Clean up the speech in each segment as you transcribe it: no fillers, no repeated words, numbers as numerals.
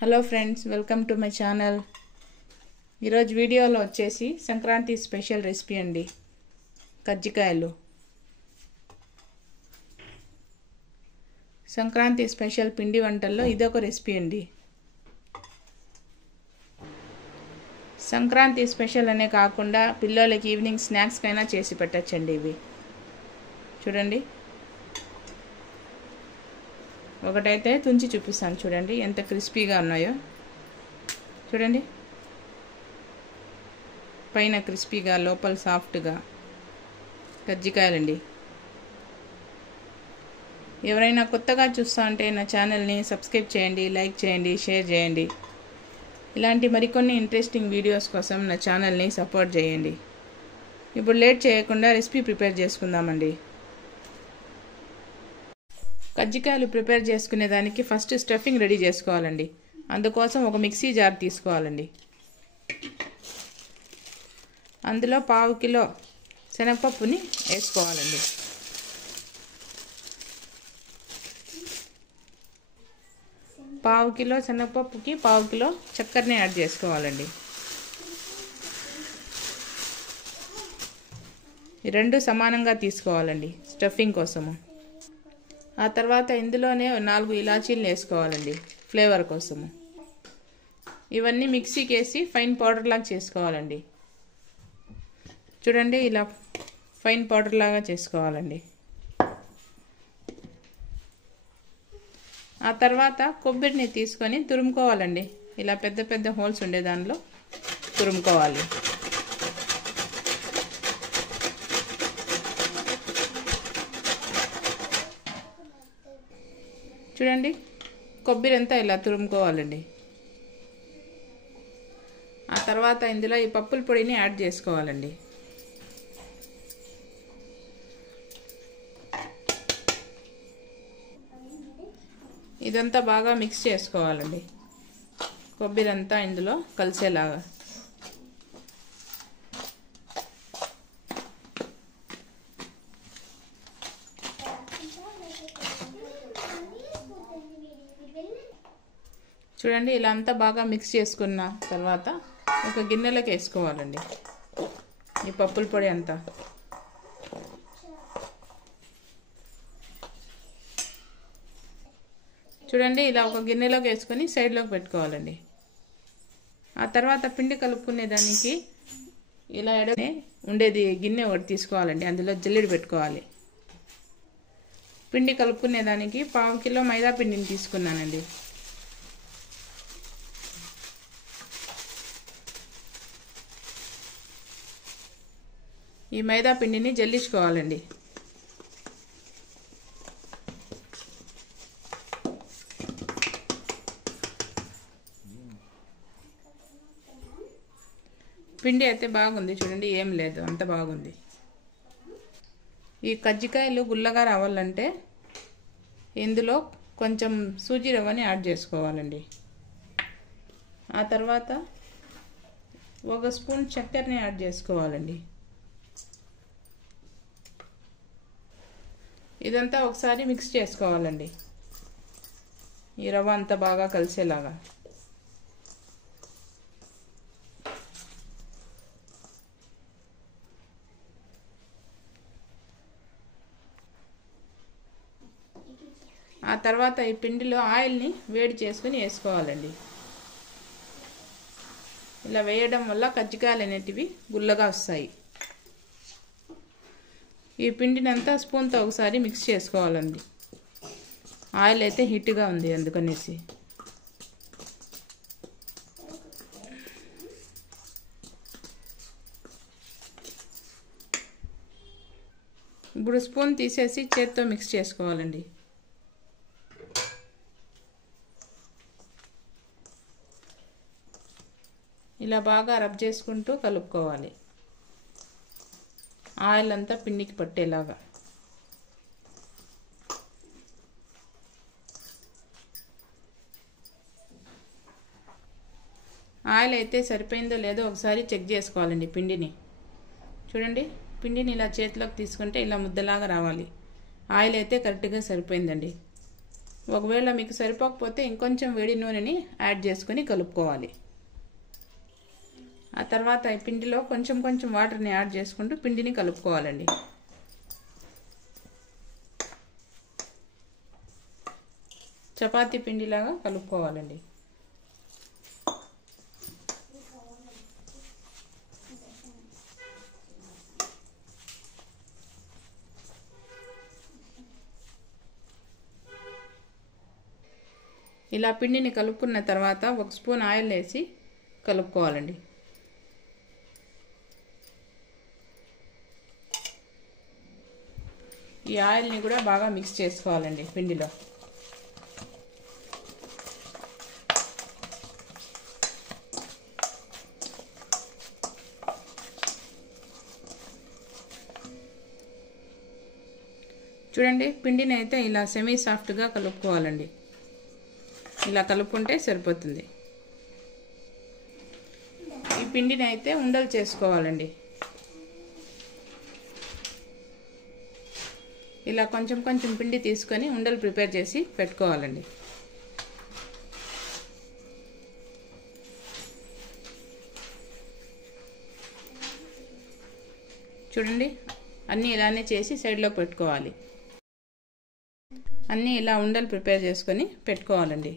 Hello friends, welcome to my channel. ఈరోజు వీడియోలో వచ్చేసి సంక్రాంతి స్పెషల్ రెసిపీ అండి. కజ్జికాయలు. సంక్రాంతి స్పెషల్ పిండి వంటల్లో ఇదొక రెసిపీ అండి. సంక్రాంతి స్పెషల్ అనే కాకుండా పిల్లలకి ఈవినింగ్ స్నాక్స్కైనా చేసి పెట్టచ్చండి. ఇవి చూడండి. ఒకటైతే తుంచి చూపిస్తాను. చూడండి ఎంత క్రిస్పీగా ఉన్నాయో. చూడండి, పైన క్రిస్పీగా లోపల సాఫ్ట్గా కజ్జికాయలండి. ఎవరైనా కొత్తగా చూస్తా ఉంటే నా ఛానల్ని సబ్స్క్రైబ్ చేయండి, లైక్ చేయండి, షేర్ చేయండి. ఇలాంటి మరికొన్ని ఇంట్రెస్టింగ్ వీడియోస్ కోసం నా ఛానల్ని సపోర్ట్ చేయండి. ఇప్పుడు లేట్ చేయకుండా రెసిపీ ప్రిపేర్ చేసుకుందామండి. కజ్జికాయలు ప్రిపేర్ చేసుకునే దానికి ఫస్ట్ స్టఫింగ్ రెడీ చేసుకోవాలండి. అందుకోసం ఒక మిక్సీ జార్ తీసుకోవాలండి. అందులో 1/2 కిలో శనగపప్పుని వేసుకోవాలండి. పావు కిలో శనగపప్పుకి 1/2 కిలో చక్కెరని యాడ్ చేసుకోవాలండి. ఈ రెండు సమానంగా తీసుకోవాలండి స్టఫింగ్ కోసము. ఆ తర్వాత ఇందులోనే 4 ఇలాచీలు వేసుకోవాలండి ఫ్లేవర్ కోసము. ఇవన్నీ మిక్సీకి వేసి ఫైన్ పౌడర్ లాగా చేసుకోవాలండి. చూడండి, ఇలా ఫైన్ పౌడర్ లాగా చేసుకోవాలండి. ఆ తర్వాత కొబ్బరిని తీసుకొని తురుముకోవాలండి. ఇలా పెద్ద పెద్ద హోల్స్ ఉండే దానిలో తురుముకోవాలి. చూడండి, కొబ్బరి అంతా ఇలా తురుముకోవాలండి. ఆ తర్వాత ఇందులో ఈ పప్పుల పొడిని యాడ్ చేసుకోవాలండి. ఇదంతా బాగా మిక్స్ చేసుకోవాలండి, కొబ్బరి అంతా ఇందులో కలిసేలాగా. చూడండి, ఇలా అంతా బాగా మిక్స్ చేసుకున్న తర్వాత ఒక గిన్నెలోకి వేసుకోవాలండి ఈ పప్పుల పొడి అంతా. చూడండి, ఇలా ఒక గిన్నెలోకి వేసుకొని సైడ్లోకి పెట్టుకోవాలండి. ఆ తర్వాత పిండి కలుపుకునే దానికి ఇలా ఎడనే ఉండేది గిన్నె ఒకటి తీసుకోవాలండి. అందులో జల్లెడ పెట్టుకోవాలి. పిండి కలుపుకునే దానికి 1/2 కిలో మైదా పిండిని తీసుకున్నానండి. ఈ మైదా పిండిని జల్లించుకోవాలండి. పిండి అయితే బాగుంది. చూడండి, ఏం లేదు, అంత బాగుంది. ఈ కజ్జికాయలు గుల్లగా రావాలంటే ఇందులో కొంచెం సూజీ రవ్వని యాడ్ చేసుకోవాలండి. ఆ తర్వాత 1 స్పూన్ చక్కెరని యాడ్ చేసుకోవాలండి. ఇదంతా ఒకసారి మిక్స్ చేసుకోవాలండి, ఈ రవ్వ అంతా బాగా కలిసేలాగా. ఆ తర్వాత ఈ పిండిలో ఆయిల్ని వేడి చేసుకుని వేసుకోవాలండి. ఇలా వేయడం వల్ల కజ్జికాయలు అనేటివి గుల్లగా వస్తాయి. ఈ పిండిని అంతా స్పూన్తో ఒకసారి మిక్స్ చేసుకోవాలండి. ఆయిల్ అయితే హీట్గా ఉంది అందుకనేసి. ఇప్పుడు స్పూన్ తీసేసి చేత్తో మిక్స్ చేసుకోవాలండి. ఇలా బాగా రబ్ చేసుకుంటూ కలుపుకోవాలి, ఆయిల్ అంతా పిండికి పట్టేలాగా. ఆయిల్ అయితే సరిపోయిందో లేదో ఒకసారి చెక్ చేసుకోవాలండి పిండిని. చూడండి, పిండిని ఇలా చేతిలోకి తీసుకుంటే ఇలా ముద్దలాగా రావాలి. ఆయిల్ అయితే కరెక్ట్గా సరిపోయిందండి. ఒకవేళ మీకు సరిపోకపోతే ఇంకొంచెం వేడి నూనెని యాడ్ చేసుకొని కలుపుకోవాలి. ఆ తర్వాత ఈ పిండిలో కొంచెం కొంచెం వాటర్ని యాడ్ చేసుకుంటూ పిండిని కలుపుకోవాలండి. చపాతీ పిండిలాగా కలుపుకోవాలండి. ఇలా పిండిని కలుపుకున్న తర్వాత 1 స్పూన్ ఆయిల్ వేసి కలుపుకోవాలండి. ఈ ఆయిల్ని కూడా బాగా మిక్స్ చేసుకోవాలండి పిండిలో. చూడండి, పిండిని అయితే ఇలా సెమీ సాఫ్ట్గా కలుపుకోవాలండి. ఇలా కలుపుకుంటే సరిపోతుంది. ఈ పిండిని అయితే ఉండలు చేసుకోవాలండి. ఇలా కొంచెం కొంచెం పిండి తీసుకొని ఉండలు ప్రిపేర్ చేసి పెట్టుకోవాలండి. చూడండి, అన్నీ ఇలానే చేసి సైడ్లో పెట్టుకోవాలి. అన్నీ ఇలా ఉండలు ప్రిపేర్ చేసుకొని పెట్టుకోవాలండి.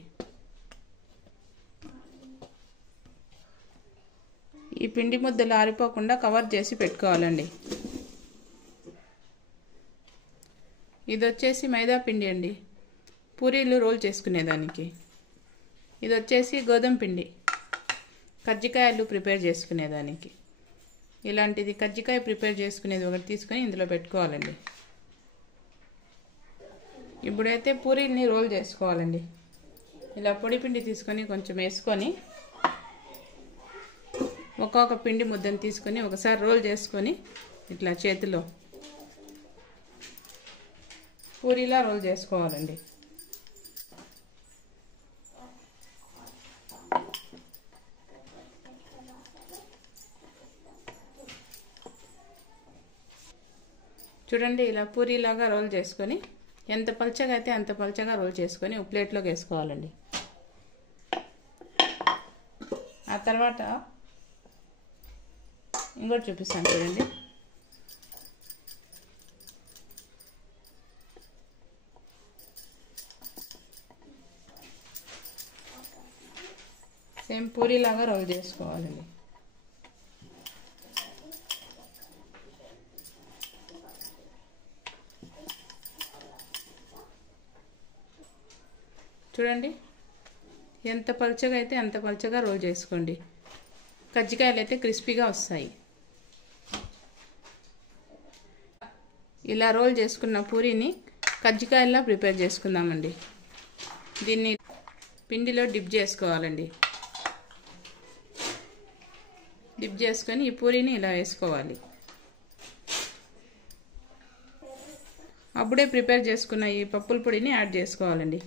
ఈ పిండి ముద్దలు ఆరిపోకుండా కవర్ చేసి పెట్టుకోవాలండి. ఇది వచ్చేసి మైదా పిండి అండి, పూరీలు రోల్ చేసుకునేదానికి. ఇది వచ్చేసి గోధుమ పిండి, కజ్జికాయలు ప్రిపేర్ చేసుకునేదానికి. ఇలాంటిది కజ్జికాయ ప్రిపేర్ చేసుకునేది ఒకటి తీసుకొని ఇందులో పెట్టుకోవాలండి. ఇప్పుడైతే పూరీల్ని రోల్ చేసుకోవాలండి. ఇలా పొడి పిండి తీసుకొని కొంచెం వేసుకొని ఒక్కొక్క పిండి ముద్దను తీసుకొని ఒకసారి రోల్ చేసుకొని ఇట్లా చేతిలో పూరీలా రోల్ చేసుకోవాలండి. చూడండి, ఇలా పూరీలాగా రోల్ చేసుకొని ఎంత పల్చగా అయితే అంత పల్చగా రోల్ చేసుకొని ఒక ప్లేట్లోకి వేసుకోవాలండి. ఆ తర్వాత ఇంకోటి చూపిస్తాను చూడండి. సేమ్ పూరీలాగా రోల్ చేసుకోవాలండి. చూడండి, ఎంత పల్చగా అయితే అంత పల్చగా రోల్ చేసుకోండి. కజ్జికాయలు అయితే క్రిస్పీగా వస్తాయి. ఇలా రోల్ చేసుకున్న పూరీని కజ్జికాయల్లా ప్రిపేర్ చేసుకుందామండి. దీన్ని పిండిలో డిప్ చేసుకోవాలండి. డిప్ చేసుకొని ఈ పూరీని ఇలా వేసుకోవాలి. అప్పుడే ప్రిపేర్ చేసుకున్న ఈ పప్పుల పొడిని యాడ్ చేసుకోవాలండి.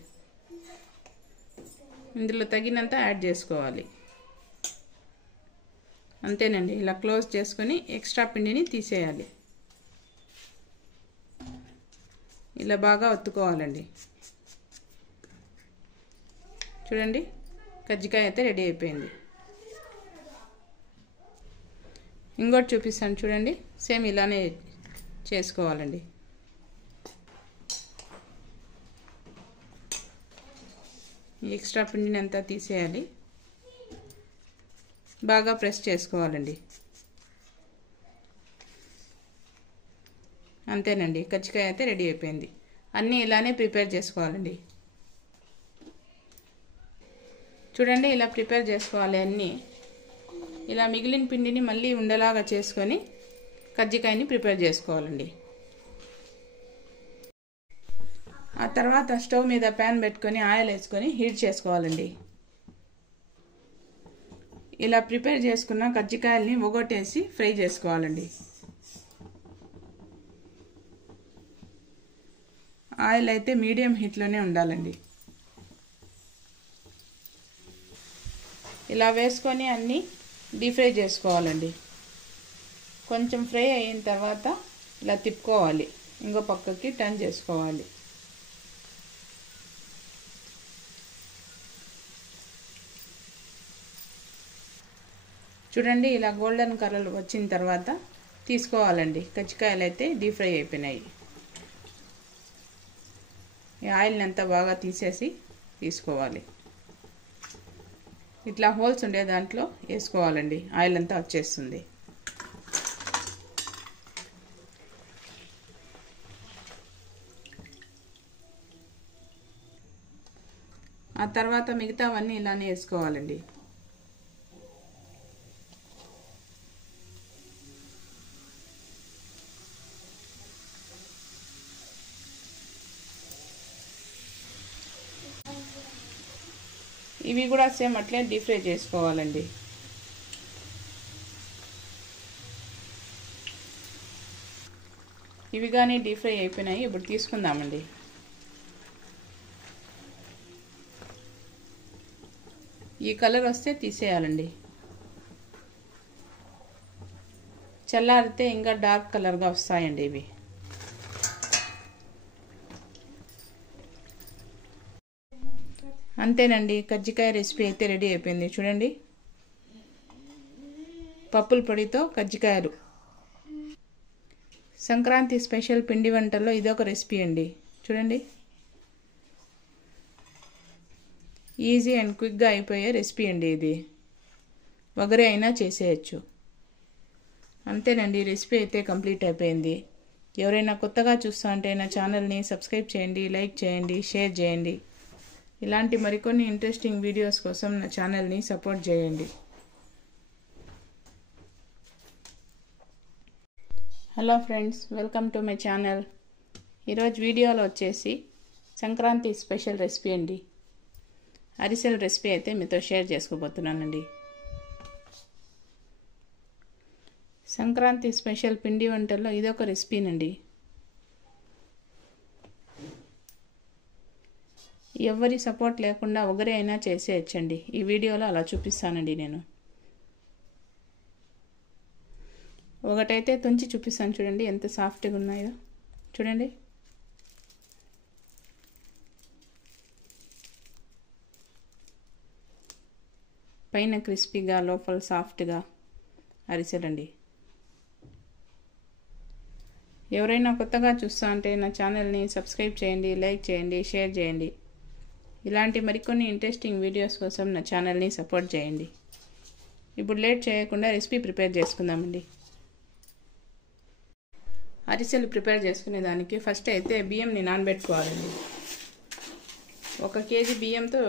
ఇందులో తగినంత యాడ్ చేసుకోవాలి. అంతేనండి, ఇలా క్లోజ్ చేసుకొని ఎక్స్ట్రా పిండిని తీసేయాలి. ఇలా బాగా ఒత్తుకోవాలండి. చూడండి, కజ్జికాయ అయితే రెడీ అయిపోయింది. ఇంకోటి చూపిస్తాను చూడండి. సేమ్ ఇలానే చేసుకోవాలండి. ఎక్స్ట్రా పిండిని అంతా తీసేయాలి. బాగా ప్రెస్ చేసుకోవాలండి. అంతేనండి, కజ్జికాయ అయితే రెడీ అయిపోయింది. అన్నీ ఇలానే ప్రిపేర్ చేసుకోవాలండి. చూడండి, ఇలా ప్రిపేర్ చేసుకోవాలి అన్నీ. ఇలా మిగిలిన పిండిని మళ్ళీ ఉండలాగా చేసుకొని కజ్జికాయని ప్రిపేర్ చేసుకోవాలండి. ఆ తర్వాత స్టవ్ మీద ప్యాన్ పెట్టుకొని ఆయిల్ వేసుకొని హీట్ చేసుకోవాలండి. ఇలా ప్రిపేర్ చేసుకున్న కజ్జికాయల్ని ఒగొట్టేసి ఫ్రై చేసుకోవాలండి. ఆయిల్ అయితే మీడియం హీట్లోనే ఉండాలండి. ఇలా వేసుకొని అన్నీ డీప్ ఫ్రై చేసుకోవాలండి. కొంచెం ఫ్రై అయిన తర్వాత ఇలా తిప్పుకోవాలి, ఇంకో పక్కకి టర్న్ చేసుకోవాలి. చూడండి ఇలా గోల్డెన్ కలర్ వచ్చిన తర్వాత తీసుకోవాలండి. కజ్జికాయలు అయితే డీప్ ఫ్రై అయిపోయినాయి. ఈ ఆయిల్ని అంతా బాగా తీసేసి తీసుకోవాలి. ఇట్లా హోల్స్ ఉండే దాంట్లో వేసుకోవాలండి. ఆయిల్ అంతా వచ్చేస్తుంది. ఆ తర్వాత మిగతావన్నీ ఇలానే వేసుకోవాలండి. ఇవి కూడా సేమ్ అట్లే డీప్ ఫ్రై చేసుకోవాలండి. ఇవి కానీ డీప్ ఫ్రై అయిపోయినాయి. ఇప్పుడు తీసుకుందామండి. ఈ కలర్ వస్తే తీసేయాలండి. చల్లారితే ఇంకా డార్క్ కలర్గా వస్తాయండి ఇవి. అంతేనండి, కజ్జికాయ రెసిపీ అయితే రెడీ అయిపోయింది. చూడండి, పప్పుల పొడితో కజ్జికాయలు. సంక్రాంతి స్పెషల్ పిండి వంటల్లో ఇదొక రెసిపీ అండి. చూడండి, ఈజీ అండ్ క్విక్గా అయిపోయే రెసిపీ అండి ఇది. వగరే అయినా చేసేయచ్చు. అంతేనండి, రెసిపీ అయితే కంప్లీట్ అయిపోయింది. ఎవరైనా కొత్తగా చూస్తా అంటే నా ఛానల్ని సబ్స్క్రైబ్ చేయండి, లైక్ చేయండి, షేర్ చేయండి. ఇలాంటి మరికొన్ని ఇంట్రెస్టింగ్ వీడియోస్ కోసం నా ఛానల్ని సపోర్ట్ చేయండి. Hello friends, welcome to my channel. ఈరోజు వీడియోలో వచ్చేసి సంక్రాంతి స్పెషల్ రెసిపీ అండి. అరిసెల రెసిపీ అయితే మీతో షేర్ చేసుకోబోతున్నానండి. సంక్రాంతి స్పెషల్ పిండి వంటల్లో ఇదొక రెసిపీనండి. ఎవరి సపోర్ట్ లేకుండా ఒకరే అయినా చేసేయచ్చండి. ఈ వీడియోలో అలా చూపిస్తానండి నేను. ఒకటైతే తుంచి చూపిస్తాను. చూడండి ఎంత సాఫ్ట్గా ఉన్నాయో. చూడండి, పైన క్రిస్పీగా లోపల సాఫ్ట్గా అరిసెలండి. ఎవరైనా కొత్తగా చూస్తా అంటే నా ఛానల్ని సబ్స్క్రైబ్ చేయండి, లైక్ చేయండి, షేర్ చేయండి. ఇలాంటి మరికొన్ని ఇంట్రెస్టింగ్ వీడియోస్ కోసం నా ఛానల్ని సపోర్ట్ చేయండి. ఇప్పుడు లేట్ చేయకుండా రెసిపీ ప్రిపేర్ చేసుకుందామండి. అరిసెలు ప్రిపేర్ చేసుకునే దానికి ఫస్ట్ అయితే బియ్యంని నానబెట్టుకోవాలండి. 1 కేజీ బియ్యంతో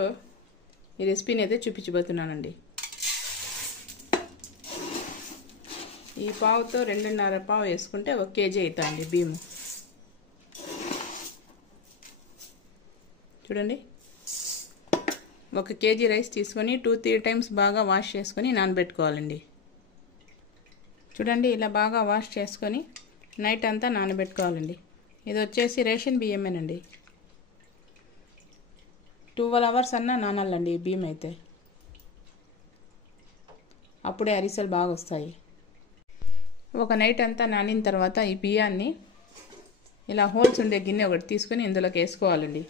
ఈ రెసిపీని అయితే చూపించబోతున్నానండి. ఈ పావుతో 2.5 పావు వేసుకుంటే 1 కేజీ అవుతాయండి బియ్యం. చూడండి, 1 కేజీ రైస్ తీసుకొని 2-3 టైమ్స్ బాగా వాష్ చేసుకొని నానబెట్టుకోవాలండి. చూడండి, ఇలా బాగా వాష్ చేసుకొని నైట్ అంతా నానబెట్టుకోవాలండి. ఇది వచ్చేసి రేషన్ బియ్యమేనండి. 12 అవర్స్ అన్నా నానాలండి ఈ బియ్యం అయితే. అప్పుడే అరిసెలు బాగా వస్తాయి. ఒక నైట్ అంతా నానిన తర్వాత ఈ బియ్యాన్ని ఇలా హోల్స్ ఉండే గిన్నె ఒకటి తీసుకొని ఇందులోకి వేసుకోవాలండి.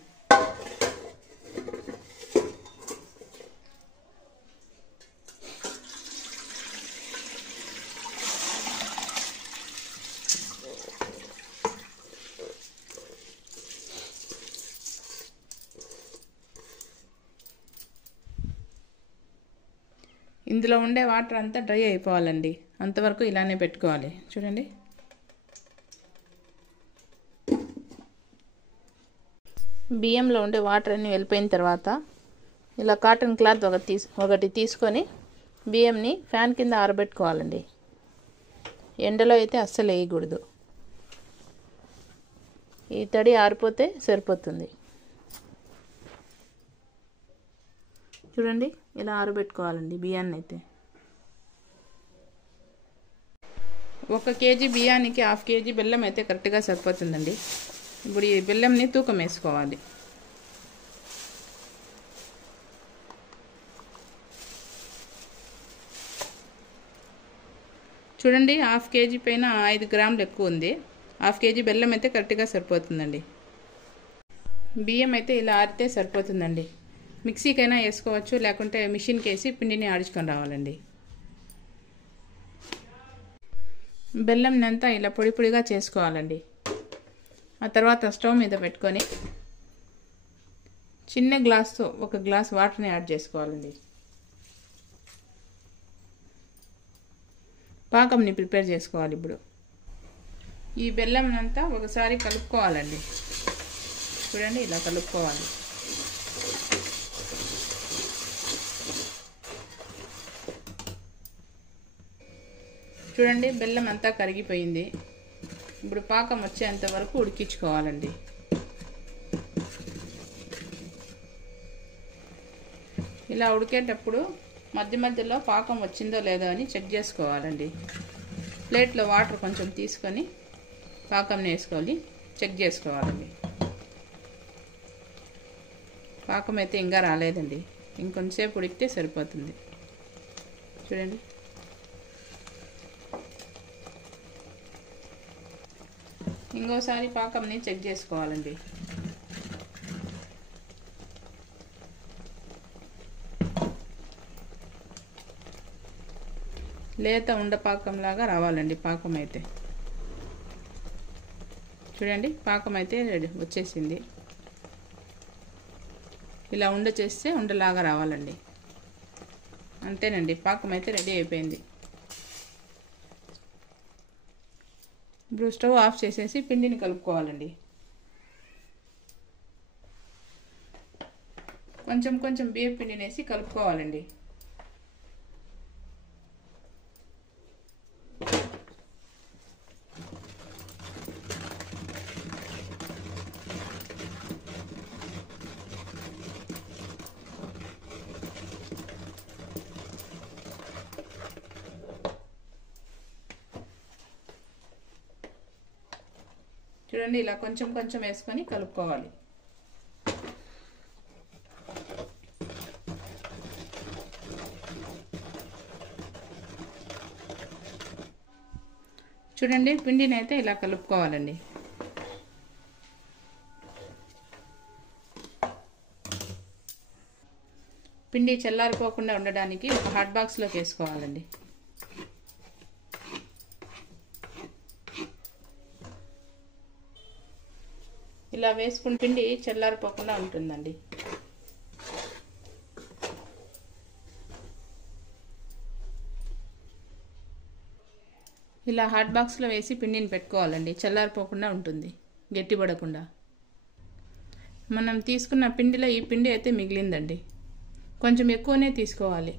ఇందులో ఉండే వాటర్ అంతా డ్రై అయిపోవాలండి. అంతవరకు ఇలానే పెట్టుకోవాలి. చూడండి, బియ్యంలో ఉండే వాటర్ అన్నీ వెళ్ళిపోయిన తర్వాత ఇలా కాటన్ క్లాత్ ఒకటి తీసుకొని బియ్యంని ఫ్యాన్ కింద ఆరబెట్టుకోవాలండి. ఎండలో అయితే అస్సలు వేయకూడదు. ఈ తడి ఆరిపోతే సరిపోతుంది. చూడండి, ఇలా ఆరబెట్టుకోవాలండి బియ్యాన్ని అయితే. 1 కేజీ బియ్యానికి 1/2 కేజీ బెల్లం అయితే కరెక్ట్గా సరిపోతుందండి. ఇప్పుడు ఈ బెల్లంని తూకం వేసుకోవాలి. చూడండి, 1/2 కేజీ పైన 5 గ్రాములు ఎక్కువ ఉంది. 1/2 కేజీ బెల్లం అయితే కరెక్ట్గా సరిపోతుందండి. బియ్యం అయితే ఇలా ఆరితే సరిపోతుందండి. మిక్సీకైనా వేసుకోవచ్చు, లేకుంటే మిషన్కి వేసి పిండిని ఆడించుకొని రావాలండి. బెల్లంని అంతా ఇలా పొడి పొడిగా చేసుకోవాలండి. ఆ తర్వాత స్టవ్ మీద పెట్టుకొని చిన్న గ్లాస్తో 1 గ్లాస్ వాటర్ని యాడ్ చేసుకోవాలండి. పాకంని ప్రిపేర్ చేసుకోవాలి. ఇప్పుడు ఈ బెల్లం అంతా ఒకసారి కలుపుకోవాలండి. చూడండి, ఇలా కలుపుకోవాలి. చూడండి, బెల్లం అంతా కరిగిపోయింది. ఇప్పుడు పాకం వచ్చేంత వరకు ఉడికించుకోవాలండి. ఇలా ఉడికేటప్పుడు మధ్య మధ్యలో పాకం వచ్చిందో లేదో అని చెక్ చేసుకోవాలండి. ప్లేట్లో వాటర్ కొంచెం తీసుకొని పాకం వేసుకొని చెక్ చేసుకోవాలండి. పాకం అయితే ఇంకా రాలేదండి, ఇంకొంచెంసేపు ఉడికితే సరిపోతుంది. చూడండి, ఇంకోసారి పాకంని చెక్ చేసుకోవాలండి. లేత ఉండపాకంలాగా రావాలండి పాకం అయితే. చూడండి, పాకం అయితే రెడీ వచ్చేసింది. ఇలా ఉండ చేస్తే ఉండలాగా రావాలండి. అంతేనండి, పాకం అయితే రెడీ అయిపోయింది. ఇప్పుడు స్టవ్ ఆఫ్ చేసేసి పిండిని కలుపుకోవాలండి. కొంచెం కొంచెం బియ్యం పిండిని వేసి కలుపుకోవాలండి. చూడండి, ఇలా కొంచెం కొంచెం వేసుకొని కలుపుకోవాలి. చూడండి, పిండిని అయితే ఇలా కలుపుకోవాలండి. పిండి చల్లారిపోకుండా ఉండడానికి ఒక హాట్ బాక్స్లోకి వేసుకోవాలండి. ఇలా వేసుకుని పిండి చల్లారిపోకుండా ఉంటుందండి. ఇలా హాట్ బాక్స్లో వేసి పిండిని పెట్టుకోవాలండి. చల్లారిపోకుండా ఉంటుంది, గట్టిపడకుండా. మనం తీసుకున్న పిండిలో ఈ పిండి అయితే మిగిలిందండి, కొంచెం ఎక్కువనే తీసుకోవాలి.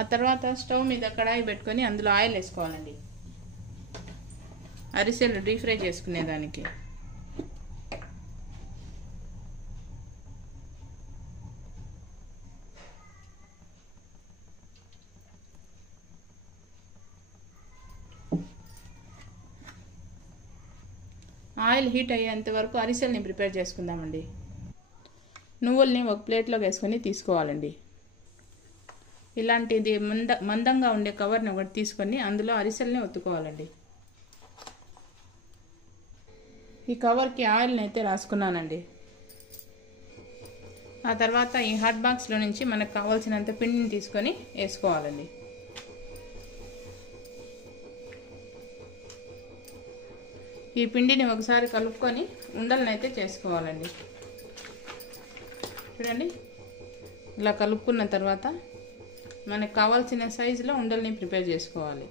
ఆ తర్వాత స్టవ్ మీద కడాయి పెట్టుకొని అందులో ఆయిల్ వేసుకోవాలండి. అరిసెలు డీప్ ఫ్రై చేసుకునేదానికి. ఆయిల్ హీట్ అయ్యేంత వరకు అరిసెల్ని ప్రిపేర్ చేసుకుందామండి. నువ్వుల్ని ఒక ప్లేట్లోకి వేసుకొని తీసుకోవాలండి. ఇలాంటిది మందంగా ఉండే కవర్ని ఒకటి తీసుకొని అందులో అరిసెల్ని ఒత్తుకోవాలండి. ఈ కవర్కి ఆయిల్ని అయితే రాసుకున్నానండి. ఆ తర్వాత ఈ హాట్ బాక్స్లో నుంచి మనకు కావాల్సినంత పిండిని తీసుకొని వేసుకోవాలండి. ఈ పిండిని ఒకసారి కలుపుకొని ఉండలను అయితే చేసుకోవాలండి. చూడండి, ఇలా కలుపుకున్న తర్వాత మనకు కావాల్సిన సైజులో ఉండల్ని ప్రిపేర్ చేసుకోవాలి.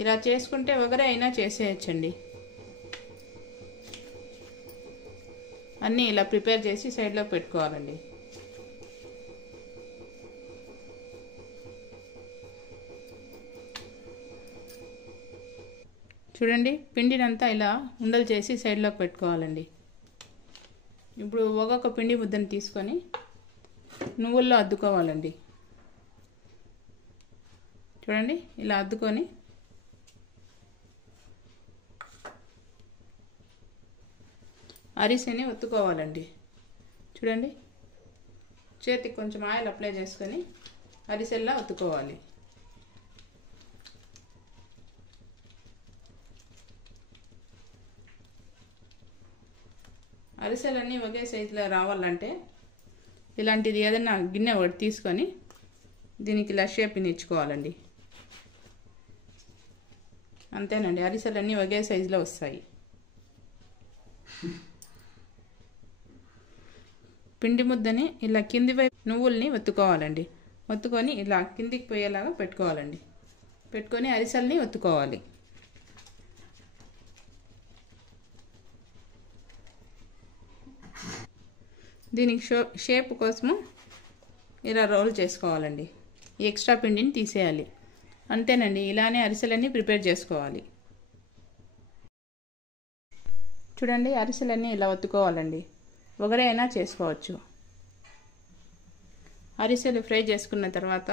ఇలా చేసుకుంటే ఒకరే అయినా చేసేయచ్చండి. అన్నీ ఇలా ప్రిపేర్ చేసి సైడ్లో పెట్టుకోవాలండి. చూడండి, పిండినంతా ఇలా ఉండలు చేసి సైడ్లోకి పెట్టుకోవాలండి. ఇప్పుడు ఒక్కొక్క పిండి ముద్దను తీసుకొని నువ్వుల్లో అద్దుకోవాలండి. చూడండి, ఇలా అద్దుకొని అరిసెని ఒత్తుకోవాలండి. చూడండి, చేతికి కొంచెం ఆయిల్ అప్లై చేసుకొని అరిసెల్లా ఒత్తుకోవాలి. అరిసెలన్నీ ఒకే సైజులో రావాలంటే ఇలాంటిది ఏదైనా గిన్నె ఒకటి తీసుకొని దీనికి ఇలా షేప్ని ఇచ్చుకోవాలండి. అంతేనండి, అరిసెలన్నీ ఒకే సైజులో వస్తాయి. పిండి ముద్దని ఇలా కింది వైపు నువ్వుల్ని ఒత్తుకోవాలండి. ఒత్తుకొని ఇలా కిందికి పోయేలాగా పెట్టుకోవాలండి. పెట్టుకొని అరిసెల్ని ఒత్తుకోవాలి. దీనికి షేప్ కోసము ఇలా రోల్ చేసుకోవాలండి. ఈ ఎక్స్ట్రా పిండిని తీసేయాలి. అంతేనండి, ఇలానే అరిసెలన్నీ ప్రిపేర్ చేసుకోవాలి. చూడండి, అరిసెలన్నీ ఇలా ఒత్తుకోవాలండి. ఒకరే అయినా చేసుకోవచ్చు. అరిసెలు ఫ్రై చేసుకున్న తర్వాత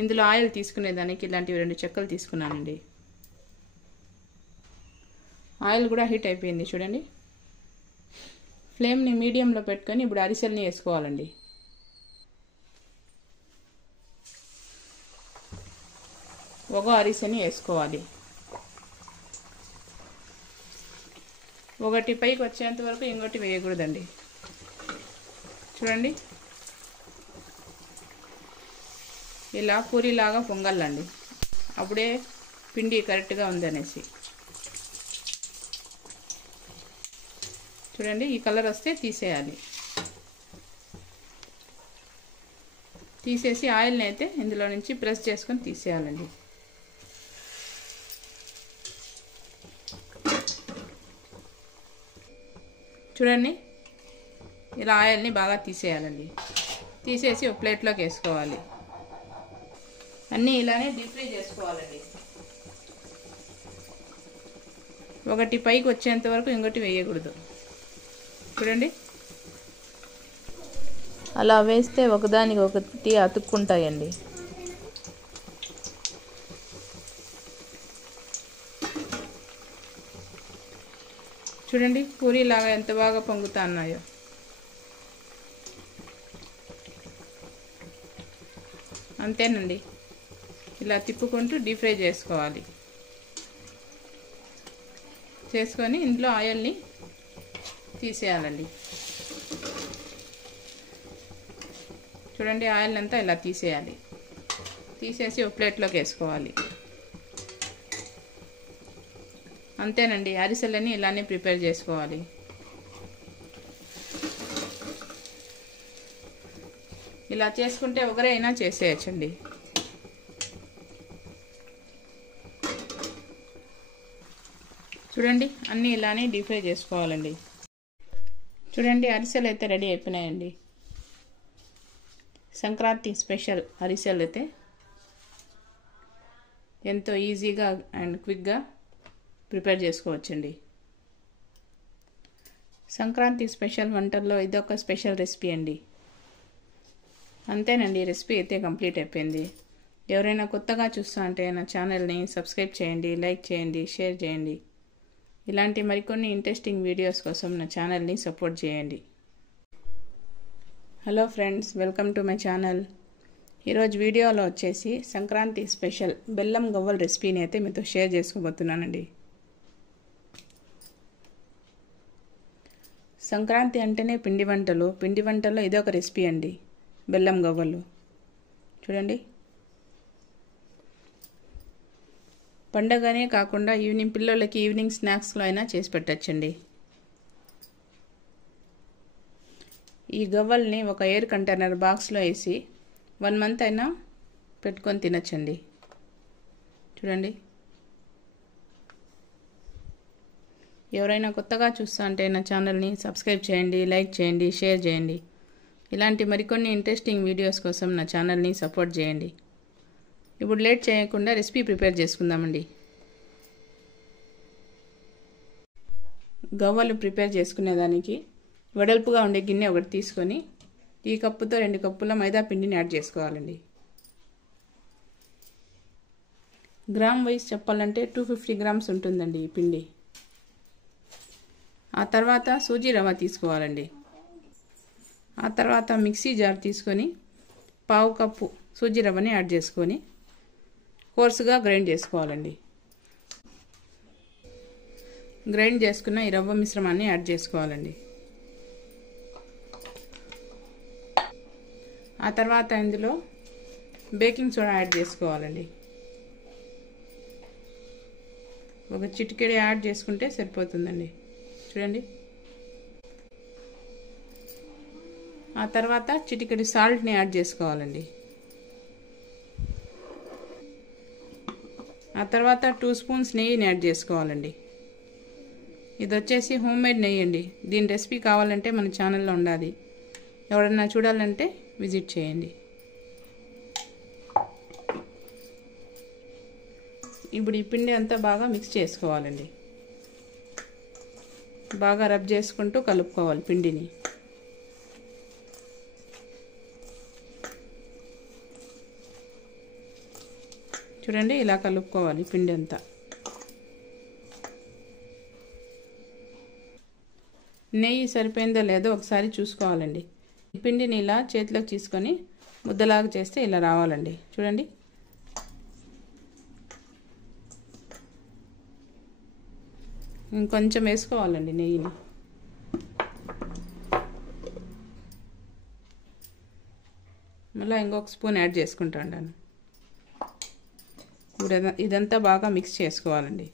ఇందులో ఆయిల్ తీసుకునేదానికి ఇలాంటివి 2 చెక్కలు తీసుకున్నానండి. ఆయిల్ కూడా హీట్ అయిపోయింది. చూడండి, ఫ్లేమ్ని మీడియంలో పెట్టుకొని ఇప్పుడు అరిసెల్ని వేసుకోవాలండి. ఒక అరిసెని వేసుకోవాలి. ఒకటి పైకి వచ్చేంత వరకు ఇంకోటి వేయకూడదండి. చూడండి, ఇలా పూరిలాగా పొంగల్లండి. అప్పుడే పిండి కరెక్ట్గా ఉందనేసి. చూడండి, ఈ కలర్ వస్తే తీసేయాలి. తీసేసి ఆయిల్ని అయితే ఇందులో నుంచి ప్రెస్ చేసుకొని తీసేయాలండి. చూడండి, ఇలా ఆయిల్ని బాగా తీసేయాలండి. తీసేసి ఒక ప్లేట్లోకి వేసుకోవాలి. అన్నీ ఇలానే డీప్ ఫ్రై చేసుకోవాలండి. ఒకటి పైకి వచ్చేంత వరకు ఇంకోటి వేయకూడదు. చూడండి, అలా వేస్తే ఒకదానికి ఒకటి అతుక్కుంటాయండి. చూడండి, పూరీలాగా ఎంత బాగా పొంగుతా ఉన్నాయో. అంతేనండి, ఇలా తిప్పుకుంటూ డీప్ ఫ్రై చేసుకోవాలి. చేసుకొని ఇందులో ఆయిల్ని తీసేయాలండి. చూడండి, ఆయిల్ అంతా ఇలా తీసేయాలి. తీసేసి ఒక ప్లేట్లోకి వేసుకోవాలి. అంతేనండి, అరిసెలని ఇలానే ప్రిపేర్ చేసుకోవాలి. ఇలా చేసుకుంటే ఒకరే అయినా చేసేయచ్చండి. చూడండి, అన్నీ ఇలానే డీప్ ఫ్రై చేసుకోవాలండి. చూడండి, అరిసెలు అయితే రెడీ అయిపోయినాయండి. సంక్రాంతి స్పెషల్ అరిసెలు అయితే ఎంతో ఈజీగా అండ్ క్విక్గా ప్రిపేర్ చేసుకోవచ్చండి. సంక్రాంతి స్పెషల్ వంటల్లో ఇదొక స్పెషల్ రెసిపీ అండి. అంతేనండి, రెసిపీ అయితే కంప్లీట్ అయిపోయింది. ఎవరైనా కొత్తగా చూస్తా అంటే నా ఛానల్ని సబ్స్క్రైబ్ చేయండి, లైక్ చేయండి, షేర్ చేయండి. ఇలాంటి మరికొన్ని ఇంట్రెస్టింగ్ వీడియోస్ కోసం నా ఛానల్ని సపోర్ట్ చేయండి. Hello friends, welcome to my channel. ఈరోజు వీడియోలో వచ్చేసి సంక్రాంతి స్పెషల్ బెల్లం గవ్వల రెసిపీని అయితే మీతో షేర్ చేసుకోబోతున్నానండి. సంక్రాంతి అంటేనే పిండి వంటలు. పిండి వంటల్లో ఇదొక రెసిపీ అండి, బెల్లం గవ్వలు. చూడండి, పండగనే కాకుండా పిల్లలకి ఈవినింగ్ స్నాక్స్లో అయినా చేసి పెట్టచ్చండి. ఈ గవ్వల్ని ఒక ఎయిర్ కంటైనర్ బాక్స్లో వేసి 1 మంత్ అయినా పెట్టుకొని తినచ్చండి. చూడండి, ఎవరైనా కొత్తగా చూస్తా అంటే నా ఛానల్ని సబ్స్క్రైబ్ చేయండి, లైక్ చేయండి, షేర్ చేయండి. ఇలాంటి మరికొన్ని ఇంట్రెస్టింగ్ వీడియోస్ కోసం నా ఛానల్ని సపోర్ట్ చేయండి. ఇప్పుడు లేట్ చేయకుండా రెసిపీ ప్రిపేర్ చేసుకుందామండి. గవ్వలు ప్రిపేర్ చేసుకునేదానికి వెడల్పుగా ఉండే గిన్నె ఒకటి తీసుకొని ఈ కప్పుతో 2 కప్పుల మైదా పిండిని యాడ్ చేసుకోవాలండి. గ్రామ్ వైజ్ చెప్పాలంటే 250 గ్రామ్స్ ఉంటుందండి ఈ పిండి. ఆ తర్వాత సూజీ రవ్వ తీసుకోవాలండి. ఆ తర్వాత మిక్సీ జార్ తీసుకొని 1/2 కప్పు సూజీ రవ్వని యాడ్ చేసుకొని కోర్సుగా గ్రైండ్ చేసుకోవాలండి. గ్రైండ్ చేసుకున్న ఈ రవ్వ మిశ్రమాన్ని యాడ్ చేసుకోవాలండి. ఆ తర్వాత ఇందులో బేకింగ్ సోడా యాడ్ చేసుకోవాలండి. ఒక చిటికెడు యాడ్ చేసుకుంటే సరిపోతుందండి. చూడండి. ఆ తర్వాత చిటికెడు సాల్ట్ని యాడ్ చేసుకోవాలండి. ఆ తర్వాత 2 స్పూన్స్ నెయ్యిని యాడ్ చేసుకోవాలండి. ఇది వచ్చేసి హోమ్మేడ్ నెయ్యి అండి. దీని రెసిపీ కావాలంటే మన ఛానల్లో ఉండాలి. ఎవరన్నా చూడాలంటే విజిట్ చేయండి. ఇప్పుడు ఈ పిండి అంతా బాగా మిక్స్ చేసుకోవాలండి. బాగా రబ్ చేసుకుంటూ కలుపుకోవాలి పిండిని. చూడండి, ఇలా కలుపుకోవాలి పిండి అంతా. నెయ్యి సరిపోయిందో లేదో ఒకసారి చూసుకోవాలండి. ఈ పిండిని ఇలా చేతిలోకి తీసుకొని ముద్దలాగా చేస్తే ఇలా రావాలండి. చూడండి. ఇంకొంచెం వేసుకోవాలండి నెయ్యిని. మళ్ళీ ఇంకొక స్పూన్ యాడ్ చేసుకుంటాను. ఇప్పుడు ఇదంతా బాగా మిక్స్ చేసుకోవాలండి.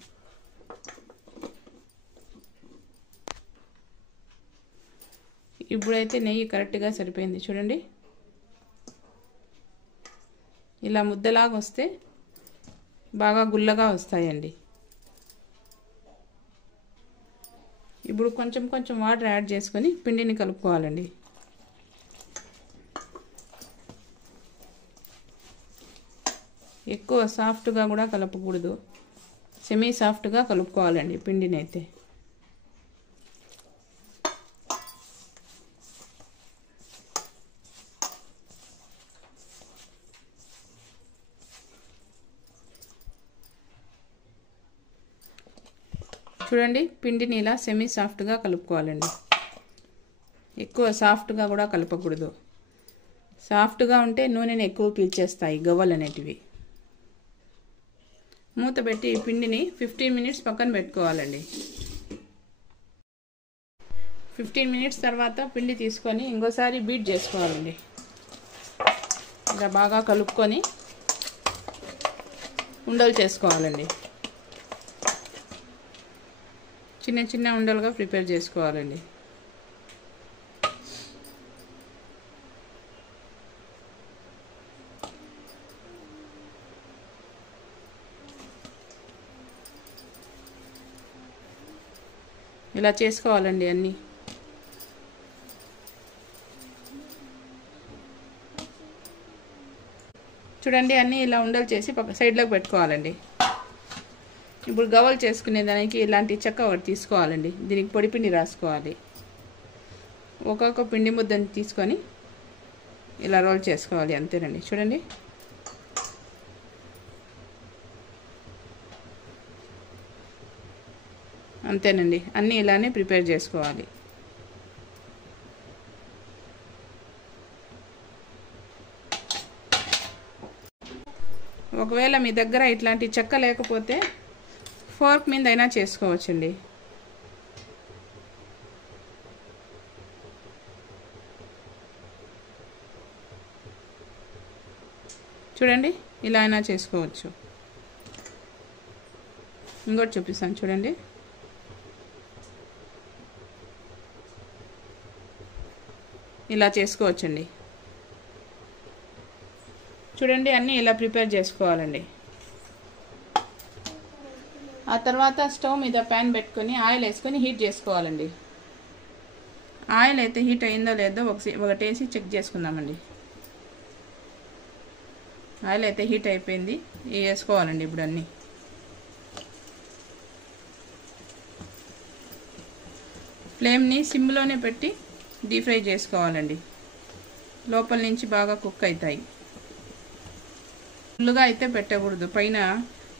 ఇప్పుడైతే నెయ్యి కరెక్ట్గా సరిపోయింది. చూడండి, ఇలా ముద్దలాగా వస్తే బాగా గుల్లగా వస్తాయండి. ఇప్పుడు కొంచెం కొంచెం వాటర్ యాడ్ చేసుకొని పిండిని కలుపుకోవాలండి. ఎక్కువ సాఫ్ట్గా కూడా కలపకూడదు, సెమీ సాఫ్ట్గా కలుపుకోవాలండి పిండిని అయితే. చూడండి, పిండిని ఇలా సెమీ సాఫ్ట్గా కలుపుకోవాలండి. ఎక్కువ సాఫ్ట్గా కూడా కలపకూడదు. సాఫ్ట్గా ఉంటే నూనెని ఎక్కువ పీల్చేస్తాయి గవ్వలు అనేటివి. మూత పెట్టి ఈ పిండిని 15 మినిట్స్ పక్కన పెట్టుకోవాలండి. 15 మినిట్స్ తర్వాత పిండి తీసుకొని ఇంకోసారి బీట్ చేసుకోవాలండి. ఇలా బాగా కలుపుకొని ఉండలు చేసుకోవాలండి. చిన్న చిన్న ఉండలుగా ప్రిపేర్ చేసుకోవాలండి. ఇలా చేసుకోవాలండి అన్నీ. చూడండి, అన్నీ ఇలా ఉండలు చేసి సైడ్లోకి పెట్టుకోవాలండి. ఇప్పుడు గవ్వలు చేసుకునే దానికి ఇలాంటి చెక్క ఒకటి తీసుకోవాలండి. దీనికి పొడి పిండి రాసుకోవాలి. ఒక్కొక్క పిండి ముద్దని తీసుకొని ఇలా రోల్ చేసుకోవాలి. అంతేనండి. చూడండి, అంతేనండి. అన్నీ ఇలానే ప్రిపేర్ చేసుకోవాలి. ఒకవేళ మీ దగ్గర ఇట్లాంటి చెక్క లేకపోతే ఫోర్క్ మీద అయినా చేసుకోవచ్చండి. చూడండి, ఇలా అయినా చేసుకోవచ్చు. ఇంకోటి చూపిస్తాను. చూడండి, ఇలా చేసుకోవచ్చండి. చూడండి, అన్నీ ఇలా ప్రిపేర్ చేసుకోవాలండి. ఆ తర్వాత స్టవ్ మీద ప్యాన్ పెట్టుకొని ఆయిల్ వేసుకొని హీట్ చేసుకోవాలండి. ఆయిల్ అయితే హీట్ అయిందో లేదో ఒకటి వేసి చెక్ చేసుకుందామండి. ఆయిల్ అయితే హీట్ అయిపోయింది. వేసుకోవాలండి ఇప్పుడు అన్నీ. ఫ్లేమ్ని సిమ్లోనే పెట్టి డీప్ ఫ్రై చేసుకోవాలండి. లోపల నుంచి బాగా కుక్ అవుతాయి. ఫుల్గా అయితే పెట్టకూడదు. పైన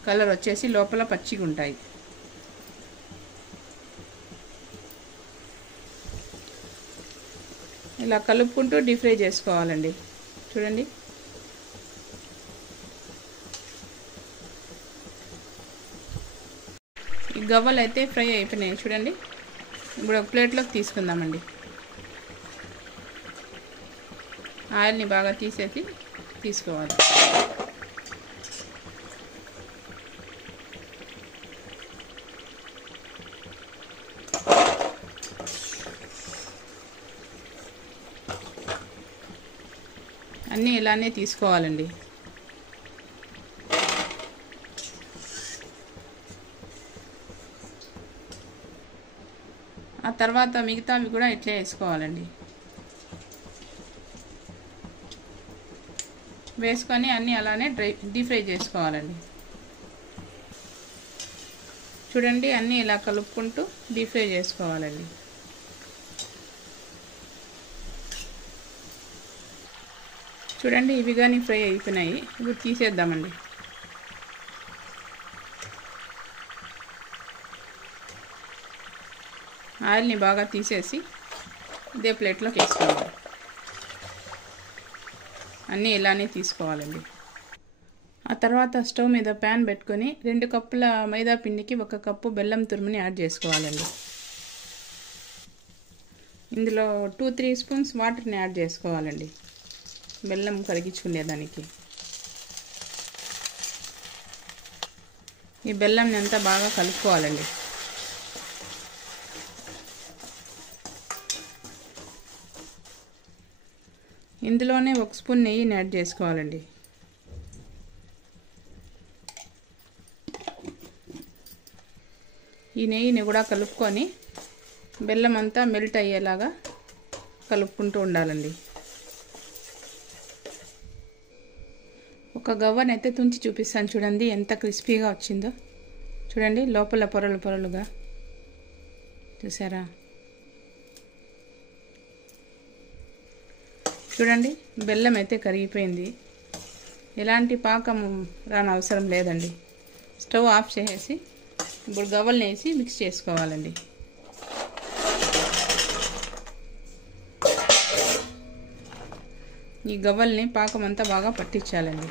కలర్ వచ్చేసి లోపల పచ్చిగా ఉంటాయి. ఇలా కలుపుకుంటూ డీప్ ఫ్రై చేసుకోవాలండి. చూడండి, ఈ గవ్వలు అయితే ఫ్రై అయిపోయినాయి. చూడండి, ఇప్పుడు ఒక ప్లేట్లోకి తీసుకుందామండి. ఆయిల్ని బాగా తీసేసి తీసుకోవాలి. అన్నీ ఇలానే తీసుకోవాలండి. ఆ తర్వాత మిగతావి కూడా ఇట్లే వేసుకోవాలండి. వేసుకొని అన్నీ అలానే డీప్ ఫ్రై చేసుకోవాలండి. చూడండి, అన్నీ ఇలా కలుపుకుంటూ డీప్ ఫ్రై చేసుకోవాలండి. చూడండి, ఇవి కానీ ఫ్రై అయిపోయినాయి. ఇప్పుడు తీసేద్దామండి. ఆయిల్ని బాగా తీసేసి ఇదే ప్లేట్లోకి వేసుకోవాలి. అన్నీ ఇలానే తీసుకోవాలండి. ఆ తర్వాత స్టవ్ మీద ప్యాన్ పెట్టుకొని 2 కప్పుల మైదా పిండికి 1 కప్పు బెల్లం తురుముని యాడ్ చేసుకోవాలండి. ఇందులో 2-3 స్పూన్స్ వాటర్ని యాడ్ చేసుకోవాలండి, బెల్లం కరిగించుకునేదానికి. ఈ బెల్లంని అంతా బాగా కలుపుకోవాలండి. ఇందులోనే 1 స్పూన్ నెయ్యిని యాడ్ చేసుకోవాలండి. ఈ నెయ్యిని కూడా కలుపుకొని బెల్లం అంతా మెల్ట్ అయ్యేలాగా కలుపుకుంటూ ఉండాలండి. ఒక గవ్వనైతే తుంచి చూపిస్తాను చూడండి, ఎంత క్రిస్పీగా వచ్చిందో. చూడండి, లోపల పొరలు పొరలుగా చూసారా? చూడండి, బెల్లం అయితే కరిగిపోయింది. ఎలాంటి పాకం రాని అవసరం లేదండి. స్టవ్ ఆఫ్ చేసేసి ఇప్పుడు గవ్వల్ని వేసి మిక్స్ చేసుకోవాలండి. ఈ గవ్వల్ని పాకం అంతా బాగా పట్టించాలండి.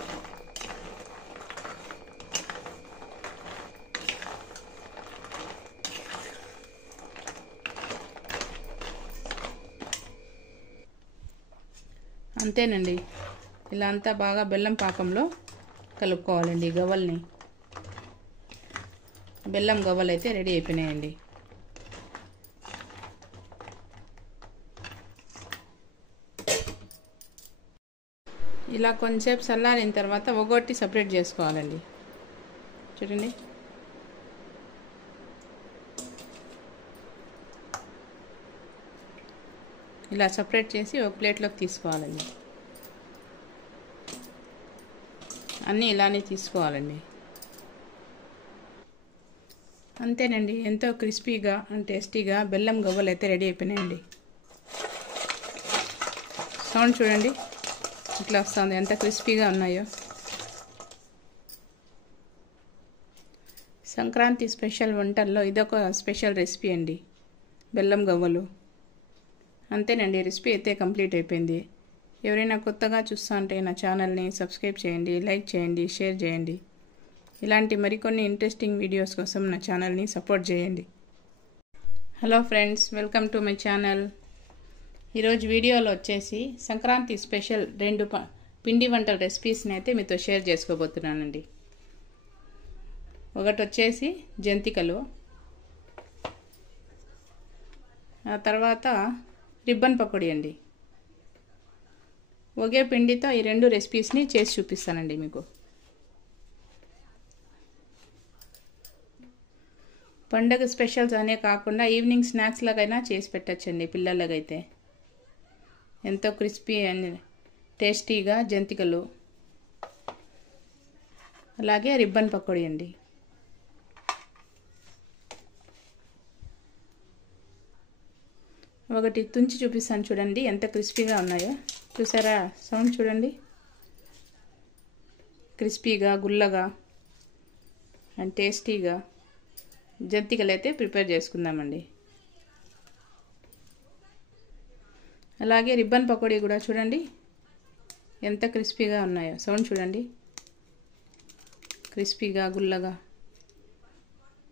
అంతేనండి, ఇలా అంతా బాగా బెల్లం పాకంలో కలుపుకోవాలండి. గవ్వల్ని బెల్లం గవ్వలు అయితే రెడీ అయిపోయినాయండి. ఇలా కొంచెంసేపు చల్లారిన తర్వాత ఒగొట్టి సపరేట్ చేసుకోవాలండి. చూడండి, ఇలా సపరేట్ చేసి ఒక ప్లేట్లోకి తీసుకోవాలండి. అన్నీ ఇలానే తీసుకోవాలండి. అంతేనండి, ఎంతో క్రిస్పీగా అండ్ టేస్టీగా బెల్లం గవ్వలు అయితే రెడీ అయిపోయినాయండి. సౌండ్ చూడండి, ఇట్లా వస్తుంది, ఎంత క్రిస్పీగా ఉన్నాయో. సంక్రాంతి స్పెషల్ వంటల్లో ఇదొక స్పెషల్ రెసిపీ అండి, బెల్లం గవ్వలు. అంతేనండి, రెసిపీ అయితే కంప్లీట్ అయిపోయింది. ఎవరైనా కొత్తగా చూస్తూ ఉంటే నా ఛానల్ని సబ్స్క్రైబ్ చేయండి, లైక్ చేయండి, షేర్ చేయండి. ఇలాంటి మరికొన్ని ఇంట్రెస్టింగ్ వీడియోస్ కోసం నా ఛానల్ని సపోర్ట్ చేయండి. Hello friends, welcome to my channel. ఈరోజు వీడియోలో వచ్చేసి సంక్రాంతి స్పెషల్ 2 పిండి వంటల రెసిపీస్ని అయితే మీతో షేర్ చేసుకోబోతున్నానండి. ఒకటి వచ్చేసి జంతికలు, ఆ తర్వాత రిబ్బన్ పకోడీ అండి. ఒకే పిండితో ఈ 2 రెసిపీస్ని చేసి చూపిస్తానండి మీకు. పండగ స్పెషల్స్ అనే కాకుండా ఈవినింగ్ స్నాక్స్ లాగైనా చేసి పెట్టచ్చండి పిల్లలకైతే. ఎంతో క్రిస్పీ అండ్ టేస్టీగా జంతికలు, అలాగే రిబ్బన్ పకోడీ అండి. ఒకటి తుంచి చూపిస్తాను చూడండి, ఎంత క్రిస్పీగా ఉన్నాయో. చూసారా? సౌండ్ చూడండి, క్రిస్పీగా గుల్లగా అండ్ టేస్టీగా జంతికలు అయితే ప్రిపేర్ చేసుకుందామండి. అలాగే రిబ్బన్ పకోడీ కూడా చూడండి, ఎంత క్రిస్పీగా ఉన్నాయో. సౌండ్ చూడండి, క్రిస్పీగా గుల్లగా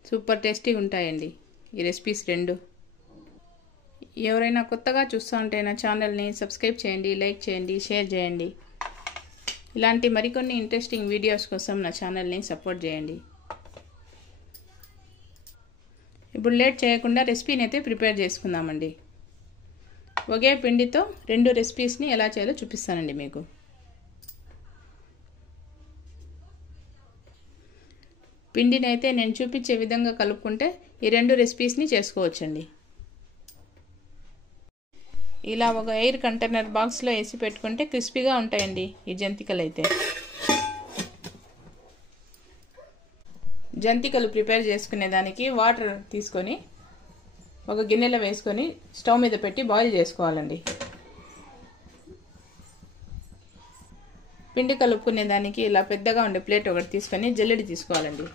సూపర్ టేస్టీగా ఉంటాయండి ఈ రెసిపీస్ 2. ఎవరైనా కొత్తగా చూస్తూ ఉంటే నా ఛానల్ని సబ్స్క్రైబ్ చేయండి, లైక్ చేయండి, షేర్ చేయండి. ఇలాంటి మరికొన్ని ఇంట్రెస్టింగ్ వీడియోస్ కోసం నా ఛానల్ని సపోర్ట్ చేయండి. ఇప్పుడు లేట్ చేయకుండా రెసిపీని అయితే ప్రిపేర్ చేసుకుందామండి. ఒకే పిండితో 2 రెసిపీస్ని ఎలా చేయాలో చూపిస్తానండి మీకు. పిండిని అయితే నేను చూపించే విధంగా కలుపుకుంటే ఈ 2 రెసిపీస్ని చేసుకోవచ్చండి. ఇలా ఒక ఎయిర్ కంటైనర్ బాక్స్లో వేసి పెట్టుకుంటే క్రిస్పీగా ఉంటాయండి ఈ జంతికలు అయితే. జంతికలు ప్రిపేర్ చేసుకునే దానికి వాటర్ తీసుకొని ఒక గిన్నెలో వేసుకొని స్టవ్ మీద పెట్టి బాయిల్ చేసుకోవాలండి. పిండి కలుపుకునే దానికి ఇలా పెద్దగా ఉండే ప్లేట్ ఒకటి తీసుకొని జల్లెడి తీసుకోవాలండి.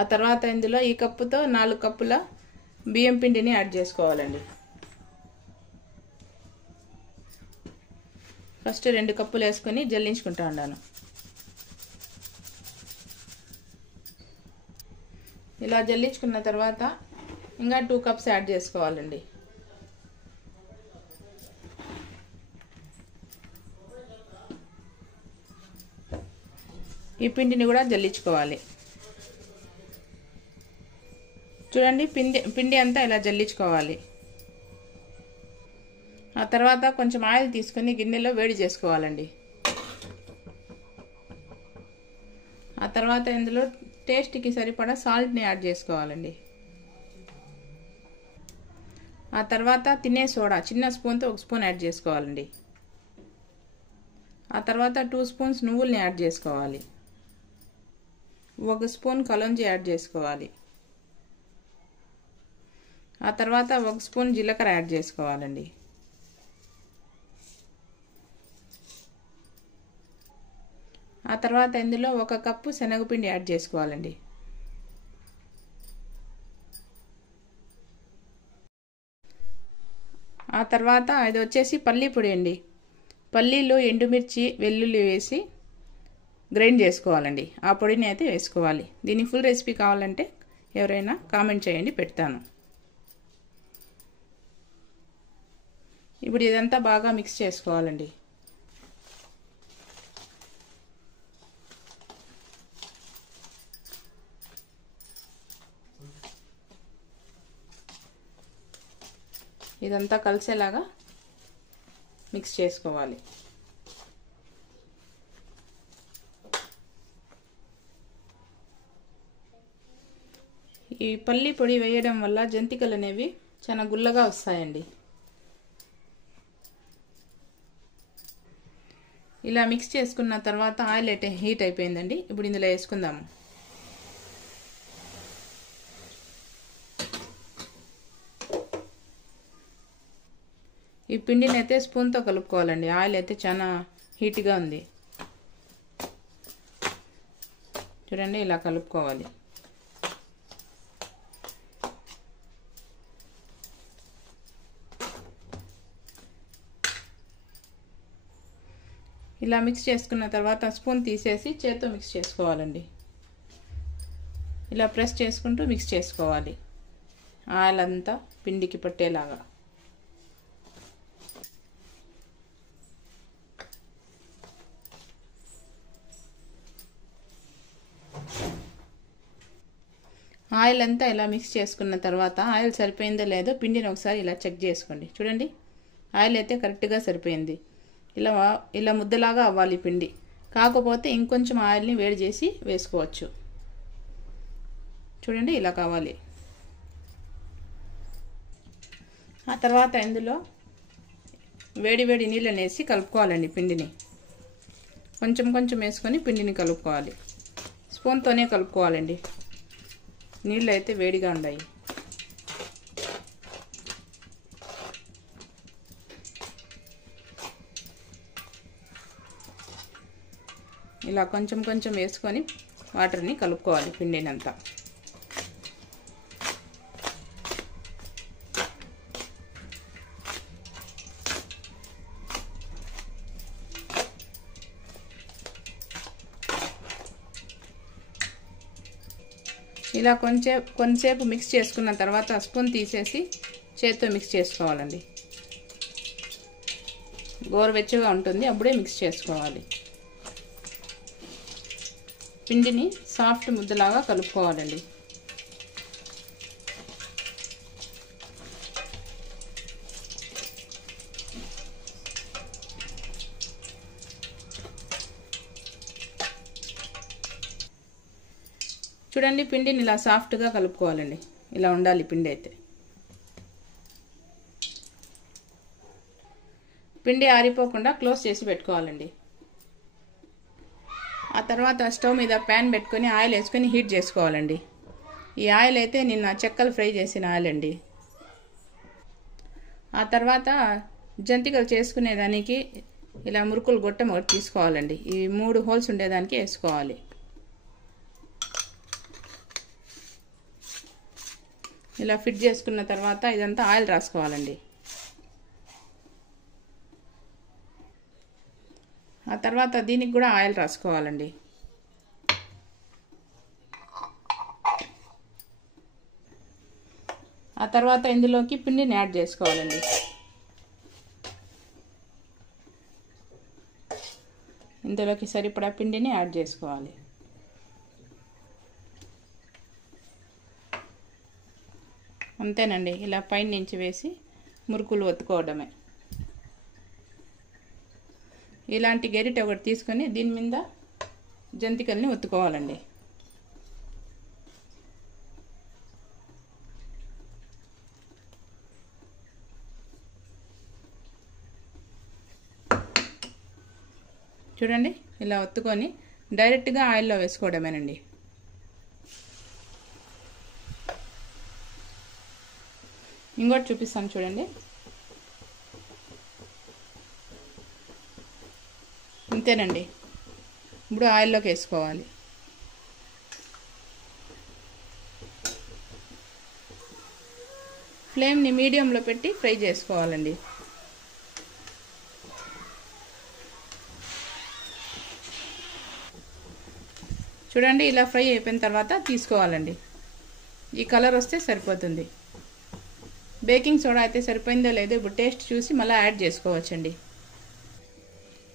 ఆ తర్వాత ఇందులో ఈ కప్పుతో 4 కప్పుల బియ్యం పిండిని యాడ్ చేసుకోవాలండి. ఫస్ట్ 2 కప్పులు వేసుకొని జల్లించుకుంటా ఉన్నాను. ఇలా జల్లించుకున్న తర్వాత ఇంకా 2 కప్స్ యాడ్ చేసుకోవాలండి. ఈ పిండిని కూడా జల్లించుకోవాలి. చూడండి, పిండి అంతా ఇలా జల్లించుకోవాలి. ఆ తర్వాత కొంచెం ఆయిల్ తీసుకొని గిన్నెలో వేడి చేసుకోవాలండి. ఆ తర్వాత ఇందులో టేస్ట్కి సరిపడా సాల్ట్ని యాడ్ చేసుకోవాలండి. ఆ తర్వాత తినే సోడా చిన్న స్పూన్తో 1 స్పూన్ యాడ్ చేసుకోవాలండి. ఆ తర్వాత 2 స్పూన్స్ నువ్వుల్ని యాడ్ చేసుకోవాలి. 1 స్పూన్ కలోంజి యాడ్ చేసుకోవాలి. ఆ తర్వాత 1 స్పూన్ జీలకర్ర యాడ్ చేసుకోవాలండి. ఆ తర్వాత ఇందులో 1 కప్పు శనగపిండి యాడ్ చేసుకోవాలండి. ఆ తర్వాత ఇది వచ్చేసి పల్లీ పొడి అండి. పల్లీలు, ఎండుమిర్చి, వెల్లుల్లి వేసి గ్రైండ్ చేసుకోవాలండి. ఆ పొడిని అయితే వేసుకోవాలి. దీని ఫుల్ రెసిపీ కావాలంటే ఎవరైనా కామెంట్ చేయండి, పెడతాను. ఇప్పుడు ఇదంతా బాగా మిక్స్ చేసుకోవాలండి. ఇదంతా కలిసేలాగా మిక్స్ చేసుకోవాలి. ఈ పల్లి పొడి వేయడం వల్ల జంతికలు అనేవి చాలా గుల్లగా వస్తాయండి. ఇలా మిక్స్ చేసుకున్న తర్వాత ఆయిల్ అయితే హీట్ అయిపోయిందండి. ఇప్పుడు ఇందులో వేసుకుందాము. ఈ పిండిని అయితే స్పూన్తో కలుపుకోవాలండి. ఆయిల్ అయితే చాలా హీట్గా ఉంది. చూడండి, ఇలా కలుపుకోవాలి. ఇలా మిక్స్ చేసుకున్న తర్వాత స్పూన్ తీసేసి చేత్తో మిక్స్ చేసుకోవాలండి. ఇలా ప్రెస్ చేసుకుంటూ మిక్స్ చేసుకోవాలి, ఆయిల్ అంతా పిండికి పట్టేలాగా. ఆయిల్ అంతా ఇలా మిక్స్ చేసుకున్న తర్వాత ఆయిల్ సరిపోయిందో లేదో పిండిని ఒకసారి ఇలా చెక్ చేసుకోండి. చూడండి, ఆయిల్ అయితే కరెక్ట్గా సరిపోయింది. ఇలా ముద్దలాగా అవ్వాలి పిండి. కాకపోతే ఇంకొంచెం ఆయిల్ని వేడి చేసి వేసుకోవచ్చు. చూడండి, ఇలా కావాలి. ఆ తర్వాత ఇందులో వేడి వేడి నీళ్ళని వేసి కలుపుకోవాలండి. పిండిని కొంచెం కొంచెం వేసుకొని పిండిని కలుపుకోవాలి. స్పూన్తోనే కలుపుకోవాలండి, నీళ్ళు అయితే వేడిగా ఉన్నాయి. ఇలా కొంచెం కొంచెం వేసుకొని వాటర్ని కలుపుకోవాలి పిండినంతా. ఇలా కొంచెంసేపు మిక్స్ చేసుకున్న తర్వాత స్పూన్ తీసేసి చేత్తో మిక్స్ చేసుకోవాలండి. గోరువెచ్చగా ఉంటుంది, అప్పుడే మిక్స్ చేసుకోవాలి. పిండిని సాఫ్ట్ ముద్దలాగా కలుపుకోవాలండి. చూడండి, పిండిని ఇలా సాఫ్ట్గా కలుపుకోవాలండి. ఇలా ఉండాలి పిండి అయితే. పిండి ఆరిపోకుండా క్లోజ్ చేసి పెట్టుకోవాలండి. ఆ తర్వాత స్టవ్ మీద ప్యాన్ పెట్టుకొని ఆయిల్ వేసుకొని హీట్ చేసుకోవాలండి. ఈ ఆయిల్ అయితే నిన్న చెక్కలు ఫ్రై చేసిన ఆయిల్ అండి. ఆ తర్వాత జంతికలు చేసుకునేదానికి ఇలా మురుకులు గొట్టం ఒకటి తీసుకోవాలండి. ఈ 3 హోల్స్ ఉండేదానికి వేసుకోవాలి. ఇలా ఫిట్ చేసుకున్న తర్వాత ఇదంతా ఆయిల్ రాసుకోవాలండి. ఆ తర్వాత దీనికి కూడా ఆయిల్ రాసుకోవాలండి. ఆ తర్వాత ఇందులోకి పిండిని యాడ్ చేసుకోవాలండి. ఇందులోకి సరిపడా పిండిని యాడ్ చేసుకోవాలి. అంతేనండి, ఇలా పైన నుంచి వేసి మురుకులు ఒత్తుకోవడమే. ఇలాంటి గరిటె ఒకటి తీసుకొని దీని మీద జంతికల్ని ఒత్తుకోవాలండి. చూడండి, ఇలా ఒత్తుకొని డైరెక్ట్గా ఆయిల్లో వేసుకోవడమేనండి. ఇంకోటి చూపిస్తాను చూడండి. అంతేనండి, ఇప్పుడు ఆయిల్లోకి వేసుకోవాలి. ఫ్లేమ్ని మీడియంలో పెట్టి ఫ్రై చేసుకోవాలండి. చూడండి, ఇలా ఫ్రై అయిపోయిన తర్వాత తీసుకోవాలండి. ఈ కలర్ వస్తే సరిపోతుంది. బేకింగ్ సోడా అయితే సరిపోయిందో లేదో ఇప్పుడు టేస్ట్ చూసి మళ్ళీ యాడ్ చేసుకోవచ్చండి.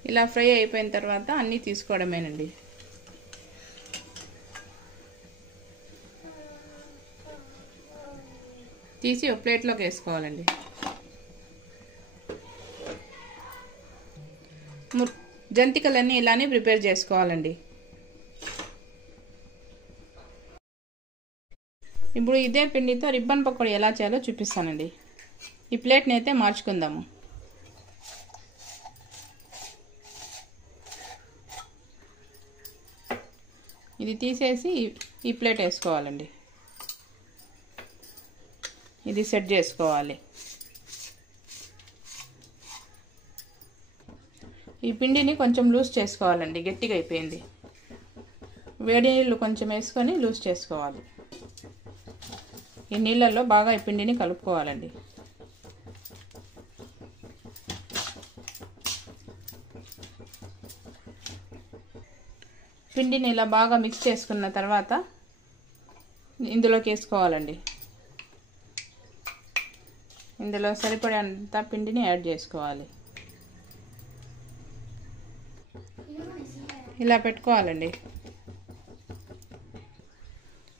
ఇలా ఫ్రై అయిపోయిన తర్వాత అన్నీ తీసుకోవడమేనండి. తీసి ఒక ప్లేట్లోకి వేసుకోవాలండి. జంతికలన్నీ ఇలానే ప్రిపేర్ చేసుకోవాలండి. ఇప్పుడు ఇదే పిండితో రిబ్బన్ పకోడీ ఎలా చేయాలో చూపిస్తానండి. ఈ ప్లేట్ని అయితే మార్చుకుందాము. ఇది తీసేసి ఈ ప్లేట్ వేసుకోవాలండి. ఇది సెట్ చేసుకోవాలి. ఈ పిండిని కొంచెం లూజ్ చేసుకోవాలండి, గట్టిగా అయిపోయింది. వేడి నీళ్ళు కొంచెం వేసుకొని లూజ్ చేసుకోవాలి. ఈ నీళ్ళల్లో బాగా ఈ పిండిని కలుపుకోవాలండి. పిండిని ఇలా బాగా మిక్స్ చేసుకున్న తర్వాత ఇందులోకి వేసుకోవాలండి. ఇందులో సరిపడేంత పిండిని యాడ్ చేసుకోవాలి. ఇలా పెట్టుకోవాలండి.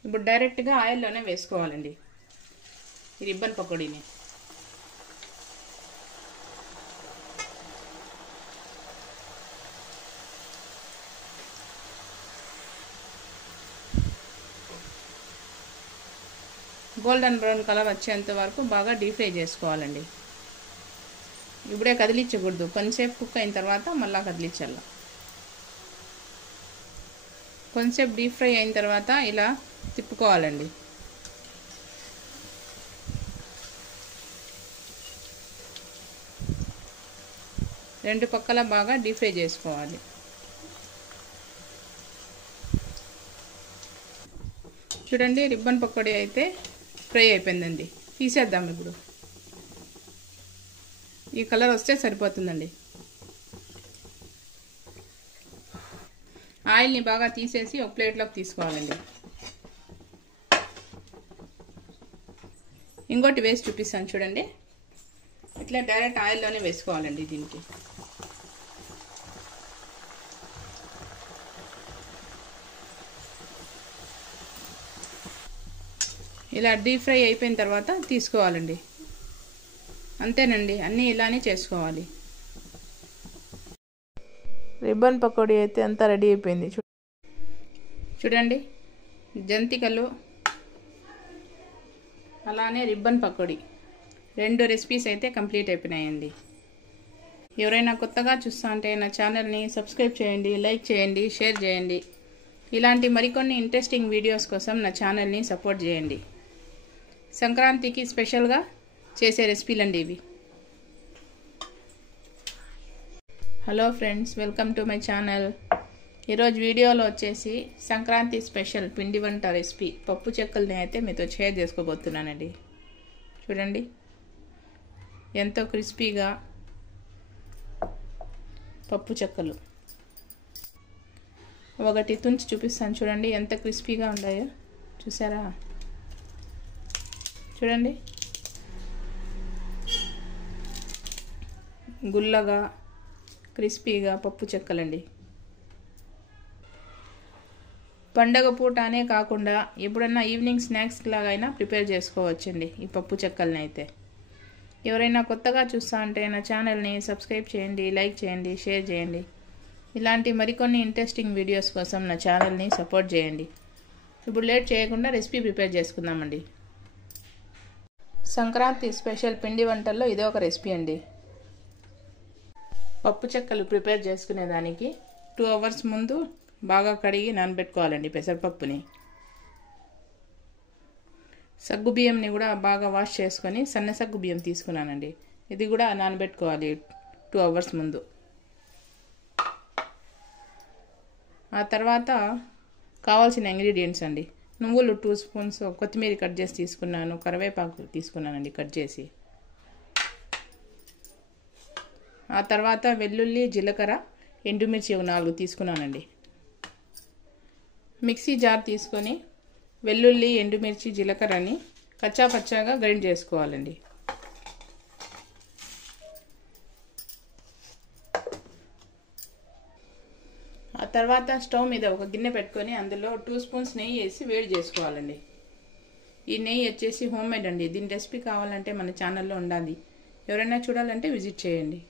ఇప్పుడు డైరెక్ట్గా ఆయిల్లోనే వేసుకోవాలండి ఈ రిబ్బన్ పకోడీని. గోల్డెన్ బ్రౌన్ కలర్ వచ్చేంత వరకు బాగా డీప్ ఫ్రై చేసుకోవాలండి. ఇప్పుడే కదిలించకూడదు, కొంచెంసేపు కుక్ అయిన తర్వాత మళ్ళీ కదిలించాలి. కొంచెంసేపు డీప్ ఫ్రై అయిన తర్వాత ఇలా తిప్పుకోవాలండి. రెండు పక్కల బాగా డీప్ ఫ్రై చేసుకోవాలి. చూడండి, రిబ్బన్ పకోడీ అయితే ఫ్రై అయిపోయిందండి. తీసేద్దాం ఇప్పుడు. ఈ కలర్ వస్తే సరిపోతుందండి. ఆయిల్ని బాగా తీసేసి ఒక ప్లేట్లోకి తీసుకోవాలండి. ఇంకోటి వేసి చూపిస్తాను చూడండి. ఇట్లా డైరెక్ట్ ఆయిల్లోనే వేసుకోవాలండి. దీనికి ఇలా డీప్ ఫ్రై అయిపోయిన తర్వాత తీసుకోవాలండి. అంతేనండి, అన్నీ ఇలానే చేసుకోవాలి. రిబ్బన్ పకోడీ అయితే అంతా రెడీ అయిపోయింది. చూడండి, జంతికలు అలానే రిబ్బన్ పకోడీ 2 రెసిపీస్ అయితే కంప్లీట్ అయిపోయినాయండి. ఎవరైనా కొత్తగా చూస్తా అంటే నా ఛానల్ని సబ్స్క్రైబ్ చేయండి, లైక్ చేయండి, షేర్ చేయండి. ఇలాంటి మరికొన్ని ఇంట్రెస్టింగ్ వీడియోస్ కోసం నా ఛానల్ని సపోర్ట్ చేయండి. సంక్రాంతికి స్పెషల్గా చేసే రెసిపీలండి ఇవి. Hello friends, welcome to my channel. ఈరోజు వీడియోలో వచ్చేసి సంక్రాంతి స్పెషల్ పిండి వంట రెసిపీ పప్పు చెక్కల్ని అయితే మీతో షేర్ చేసుకోబోతున్నానండి. చూడండి, ఎంతో క్రిస్పీగా పప్పు చెక్కలు. ఒకటి తుంచి చూపిస్తాను చూడండి, ఎంత క్రిస్పీగా ఉన్నాయో చూసారా. చూడండి, గుల్లగా క్రిస్పీగా పప్పు చెక్కలండి. పండగ పూట అనే కాకుండా ఎప్పుడన్నా ఈవినింగ్ స్నాక్స్ లాగైనా ప్రిపేర్ చేసుకోవచ్చండి ఈ పప్పు చెక్కల్ని అయితే. ఎవరైనా కొత్తగా చూస్తా అంటే నా ఛానల్ని సబ్స్క్రైబ్ చేయండి, లైక్ చేయండి, షేర్ చేయండి. ఇలాంటి మరికొన్ని ఇంట్రెస్టింగ్ వీడియోస్ కోసం నా ఛానల్ని సపోర్ట్ చేయండి. ఇప్పుడు లేట్ చేయకుండా రెసిపీ ప్రిపేర్ చేసుకుందామండి. సంక్రాంతి స్పెషల్ పిండి వంటల్లో ఇదే ఒక రెసిపీ అండి. పప్పు చెక్కలు ప్రిపేర్ చేసుకునేదానికి 2 hours ముందు బాగా కడిగి నానబెట్టుకోవాలండి పెసరపప్పుని. సగ్గు బియ్యంని కూడా బాగా వాష్ చేసుకొని సన్న సగ్గు బియ్యం తీసుకున్నానండి. ఇది కూడా నానబెట్టుకోవాలి 2 hours ముందు. ఆ తర్వాత కావాల్సిన ఇంగ్రీడియంట్స్ అండి. నువ్వులు 2 spoons, కొత్తిమీర కట్ చేసి తీసుకున్నాను, కరివేపాకు తీసుకున్నానండి కట్ చేసి. ఆ తర్వాత వెల్లుల్లి, జీలకర్ర, ఎండుమిర్చి 4 తీసుకున్నానండి. మిక్సీ జార్ తీసుకొని వెల్లుల్లి, ఎండుమిర్చి, జీలకర్రని కచ్చా పచ్చాగా గ్రైండ్ చేసుకోవాలండి. ఆ తర్వాత స్టవ్ మీద ఒక గిన్నె పెట్టుకొని అందులో 2 spoons నెయ్యి వేసి వేడి చేసుకోవాలండి. ఈ నెయ్యి వచ్చేసి హోమ్ మేడ్ అండి. దీని రెసిపీ కావాలంటే మన ఛానల్లో ఉండాలి. ఎవరైనా చూడాలంటే విజిట్ చేయండి.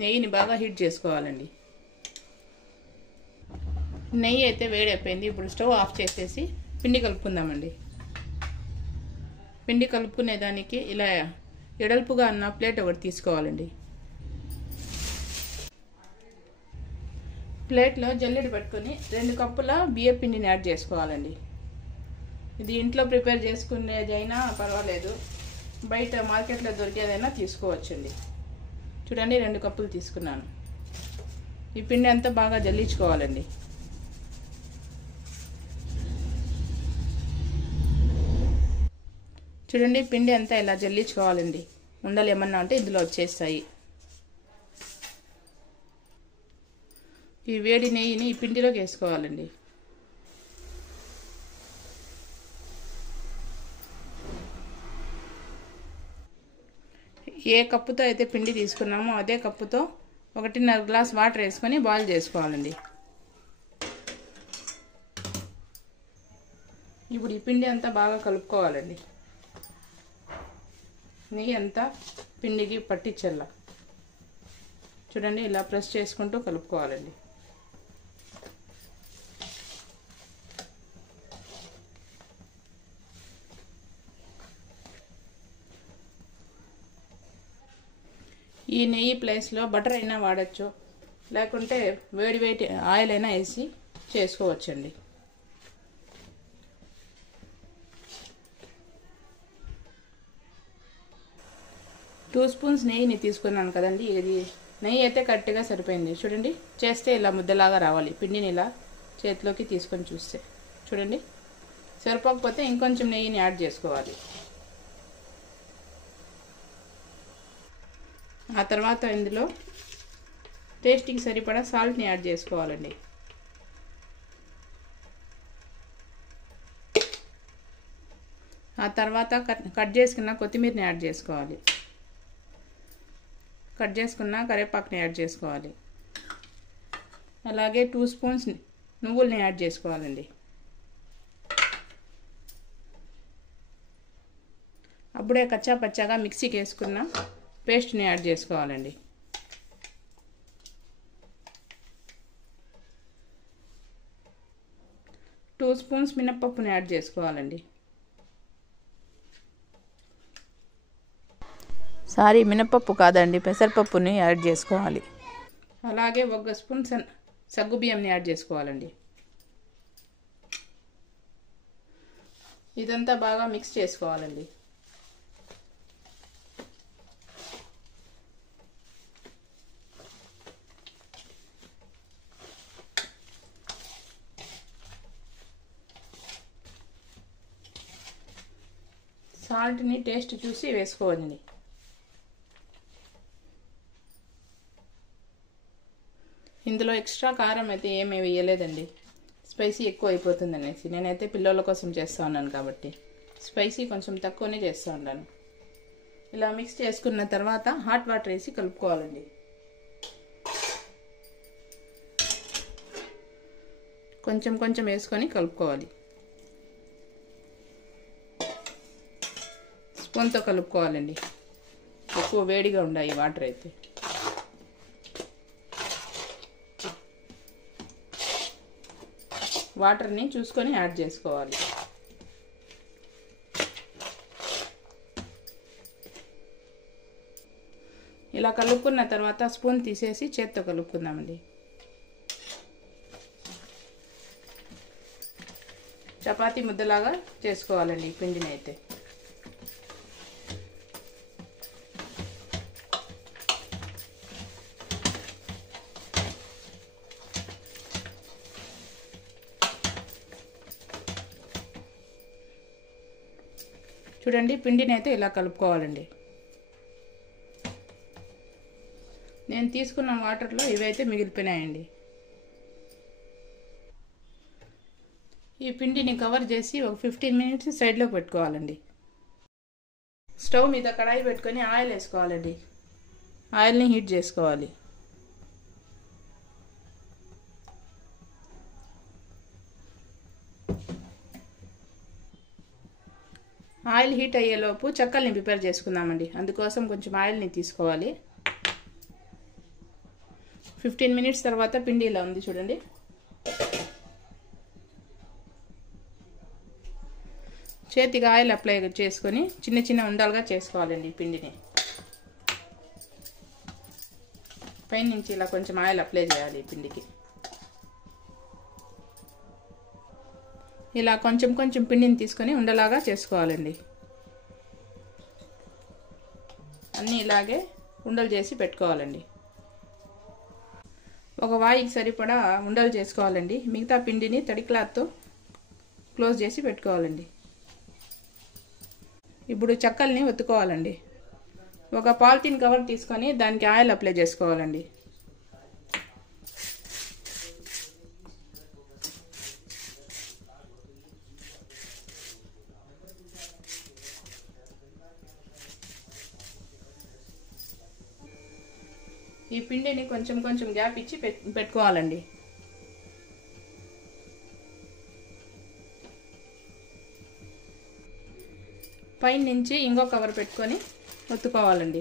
నెయ్యిని బాగా హీట్ చేసుకోవాలండి. నెయ్యి అయితే వేడైపోయింది. ఇప్పుడు స్టవ్ ఆఫ్ చేసేసి పిండి కలుపుకుందామండి. పిండి కలుపుకునే దానికి ఇలా ఎడల్పుగా ఉన్న ప్లేట్ ఒకటి తీసుకోవాలండి. ప్లేట్లో జల్లెడ పెట్టుకొని 2 కప్పుల బియ్యం పిండిని యాడ్ చేసుకోవాలండి. ఇది ఇంట్లో ప్రిపేర్ చేసుకునేదైనా పర్వాలేదు, బయట మార్కెట్లో దొరికేదైనా తీసుకోవచ్చండి. చూడండి, 2 కప్పులు తీసుకున్నాను. ఈ పిండి అంతా బాగా జల్లించుకోవాలండి. చూడండి, పిండి అంతా ఇలా జల్లించుకోవాలండి. ఉండలు ఏమన్నా ఉంటే ఇందులో వచ్చేస్తాయి. ఈ వేడి నెయ్యిని ఈ పిండిలోకి వేసుకోవాలండి. ఏ కప్పుతో అయితే పిండి తీసుకున్నామో అదే కప్పుతో 1.5 గ్లాస్ వాటర్ వేసుకొని బాయిల్ చేసుకోవాలండి. ఇప్పుడు ఈ పిండి అంతా బాగా కలుపుకోవాలండి. నెయ్యి అంతా పిండికి పట్టించల్లా. చూడండి, ఇలా ప్రెస్ చేసుకుంటూ కలుపుకోవాలండి. ఈ నెయ్యి ప్లేస్లో బటర్ అయినా వాడచ్చు, లేకుంటే వేడి ఆయిల్ అయినా వేసి చేసుకోవచ్చండి. టూ స్పూన్స్ నెయ్యిని తీసుకున్నాను కదండి. ఇది నెయ్యి అయితే కరెక్ట్గా సరిపోయింది. చూడండి, చేస్తే ఇలా ముద్దలాగా రావాలి. పిండిని ఇలా చేతిలోకి తీసుకొని చూస్తే చూడండి, సరిపోకపోతే ఇంకొంచెం నెయ్యిని యాడ్ చేసుకోవాలి. ఆ తర్వాత ఇందులో టేస్ట్కి సరిపడా సాల్ట్ని యాడ్ చేసుకోవాలండి. ఆ తర్వాత కట్ చేసుకున్న కొత్తిమీరని యాడ్ చేసుకోవాలి. కట్ చేసుకున్న కరివేపాకుని యాడ్ చేసుకోవాలి. అలాగే 2 స్పూన్స్ నువ్వుల్ని యాడ్ చేసుకోవాలండి. అప్పుడే కచ్చా పచ్చాగా మిక్సీకి వేసుకున్న పేస్ట్ని యాడ్ చేసుకోవాలండి. టూ స్పూన్స్ మినప్పప్పుని యాడ్ చేసుకోవాలండి. మినప్పప్పు కాదండి, పెసరపప్పుని యాడ్ చేసుకోవాలి. అలాగే 1 స్పూన్ సగ్గుబియ్యంని యాడ్ చేసుకోవాలండి. ఇదంతా బాగా మిక్స్ చేసుకోవాలండి. సాల్ట్ని టేస్ట్ చూసి వేసుకోవాలండి. ఇందులో ఎక్స్ట్రా కారం అయితే ఏమీ వేయలేదండి, స్పైసీ ఎక్కువ అయిపోతుంది అనేసి. నేనైతే పిల్లల కోసం చేస్తూ ఉన్నాను కాబట్టి స్పైసీ కొంచెం తక్కువనే చేస్తూ ఉన్నాను. ఇలా మిక్స్ చేసుకున్న తర్వాత హాట్ వాటర్ వేసి కలుపుకోవాలండి. కొంచెం కొంచెం వేసుకొని కలుపుకోవాలి. స్పూన్తో కలుపుకోవాలండి. ఎక్కువ వేడిగా ఉన్నాయి వాటర్ అయితే. వాటర్ని చూసుకొని యాడ్ చేసుకోవాలి. ఇలా కలుపుకున్న తర్వాత స్పూన్ తీసేసి చేత్తో కలుపుకుందామండి. చపాతీ ముద్దలాగా చేసుకోవాలండి ఈ పిండిని అయితే. చూడండి, పిండిని అయితే ఇలా కలుపుకోవాలండి. నేను తీసుకున్న వాటర్లో ఇవైతే మిగిలిపోయినాయండి. ఈ పిండిని కవర్ చేసి ఒక 15 మినిట్స్ సైడ్లో పెట్టుకోవాలండి. స్టవ్ మీద కడాయి పెట్టుకొని ఆయిల్ వేసుకోవాలండి. ఆయిల్ని హీట్ చేసుకోవాలి. ఆయిల్ హీట్ అయ్యేలోపు చెక్కల్ని ప్రిపేర్ చేసుకుందామండి. అందుకోసం కొంచెం ఆయిల్ని తీసుకోవాలి. 15 మినిట్స్ తర్వాత పిండి ఇలా ఉంది చూడండి. చేతికి ఆయిల్ అప్లై చేసుకొని చిన్న చిన్న ఉండాలుగా చేసుకోవాలండి ఈ పిండిని. పైన నుంచి ఇలా కొంచెం ఆయిల్ అప్లై చేయాలి ఈ పిండికి. ఇలా కొంచెం కొంచెం పిండిని తీసుకొని ఉండలాగా చేసుకోవాలండి. అన్నీ ఇలాగే ఉండలు చేసి పెట్టుకోవాలండి. ఒక వాయికి సరిపడా ఉండలు చేసుకోవాలండి. మిగతా పిండిని తడి క్లాత్తో క్లోజ్ చేసి పెట్టుకోవాలండి. ఇప్పుడు చెక్కల్ని ఒత్తుకోవాలండి. ఒక పాలిథిన్ కవర్ తీసుకొని దానికి ఆయిల్ అప్లై చేసుకోవాలండి. ఈ పిండిని కొంచెం కొంచెం గ్యాప్ ఇచ్చి పెట్టుకోవాలండి. పైన నుంచి ఇంకో కవర్ పెట్టుకొని ఒత్తుకోవాలండి.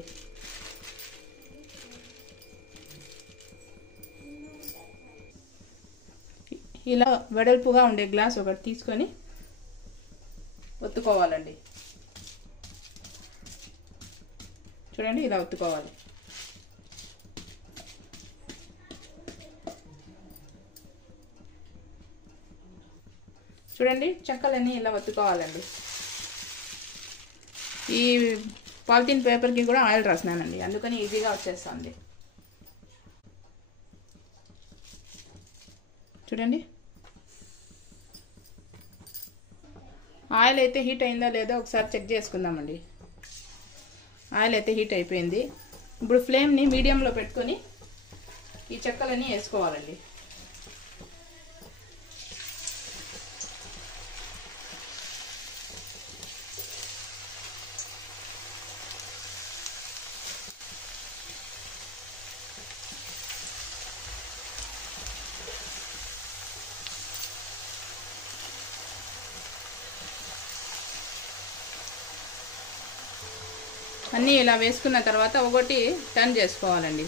ఇలా వెడల్పుగా ఉండే గ్లాస్ ఒకటి తీసుకొని ఒత్తుకోవాలండి. చూడండి, ఇలా ఒత్తుకోవాలి. చూడండి, చెక్కలన్నీ ఇలా ఒత్తుకోవాలండి. ఈ పాలిథిన్ పేపర్కి కూడా ఆయిల్ రాసినానండి, అందుకని ఈజీగా వచ్చేస్తుంది. చూడండి, ఆయిల్ అయితే హీట్ అయిందా లేదో ఒకసారి చెక్ చేసుకుందామండి. ఆయిల్ అయితే హీట్ అయిపోయింది. ఇప్పుడు ఫ్లేమ్ని మీడియంలో పెట్టుకొని ఈ చెక్కలన్నీ వేసుకోవాలండి. అన్నీ ఇలా వేసుకున్న తర్వాత ఒకటి టర్న్ చేసుకోవాలండి.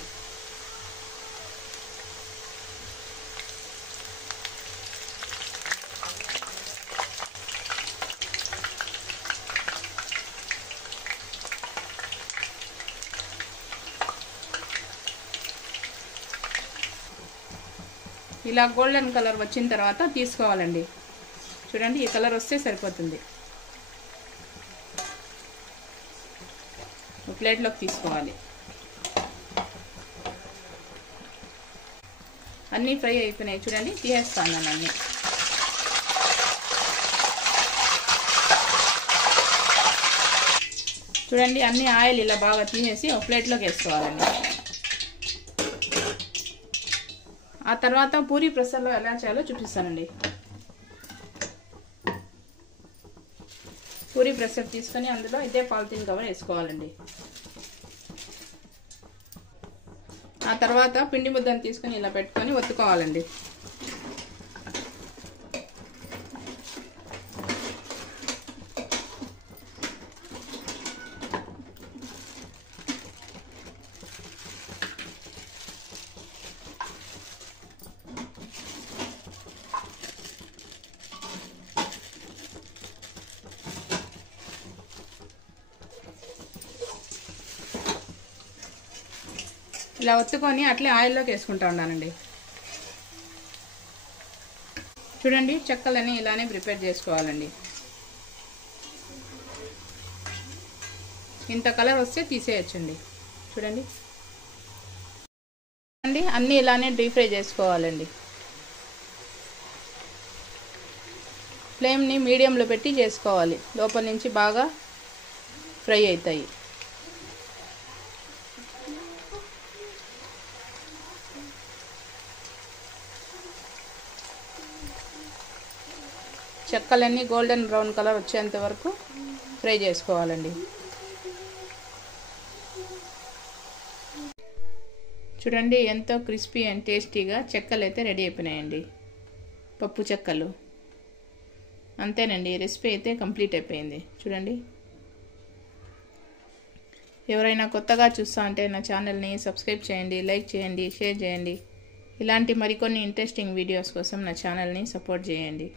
ఇలా గోల్డెన్ కలర్ వచ్చిన తర్వాత తీసుకోవాలండి. చూడండి, ఈ కలర్ వస్తే సరిపోతుంది. ప్లేట్లోకి తీసుకోవాలి. అన్నీ ఫ్రై అయిపోయినాయి. చూడండి, తీసేస్తాను అన్నీ. చూడండి, అన్ని ఆయిల్ ఇలా బాగా తీసేసి ఒక ప్లేట్లోకి వేసుకోవాలండి. ఆ తర్వాత పూరీ ప్రెషర్లో ఎలా చేయాలో చూపిస్తానండి. పూరీ ప్రెషర్ తీసుకొని అందులో ఇదే పాలిథిన్ కవర్ వేసుకోవాలండి. ఆ తర్వాత పిండి ముద్దను తీసుకొని ఇలా పెట్టుకొని ఒత్తుకోవాలండి. ఇలా ఒత్తుకొని అట్లే ఆయిల్లోకి వేసుకుంటూ ఉండాలండి. చూడండి, చెక్కలన్నీ ఇలానే ప్రిపేర్ చేసుకోవాలండి. ఇంత కలర్ వస్తే తీసేయచ్చండి. చూడండి, అన్నీ ఇలానే డీప్ ఫ్రై చేసుకోవాలండి. ఫ్లేమ్ని మీడియంలో పెట్టి చేసుకోవాలి. లోపల నుంచి బాగా ఫ్రై అవుతాయి. చెక్కలన్నీ గోల్డెన్ బ్రౌన్ కలర్ వచ్చేంత వరకు ఫ్రై చేసుకోవాలండి. చూడండి, ఎంతో క్రిస్పీ అండ్ టేస్టీగా చెక్కలు అయితే రెడీ అయిపోయినాయండి. పప్పు చెక్కలు. అంతేనండి, రెసిపీ అయితే కంప్లీట్ అయిపోయింది. చూడండి, ఎవరైనా కొత్తగా చూస్తా అంటే నా ఛానల్ని సబ్స్క్రైబ్ చేయండి, లైక్ చేయండి, షేర్ చేయండి. ఇలాంటి మరికొన్ని ఇంట్రెస్టింగ్ వీడియోస్ కోసం నా ఛానల్ని సపోర్ట్ చేయండి.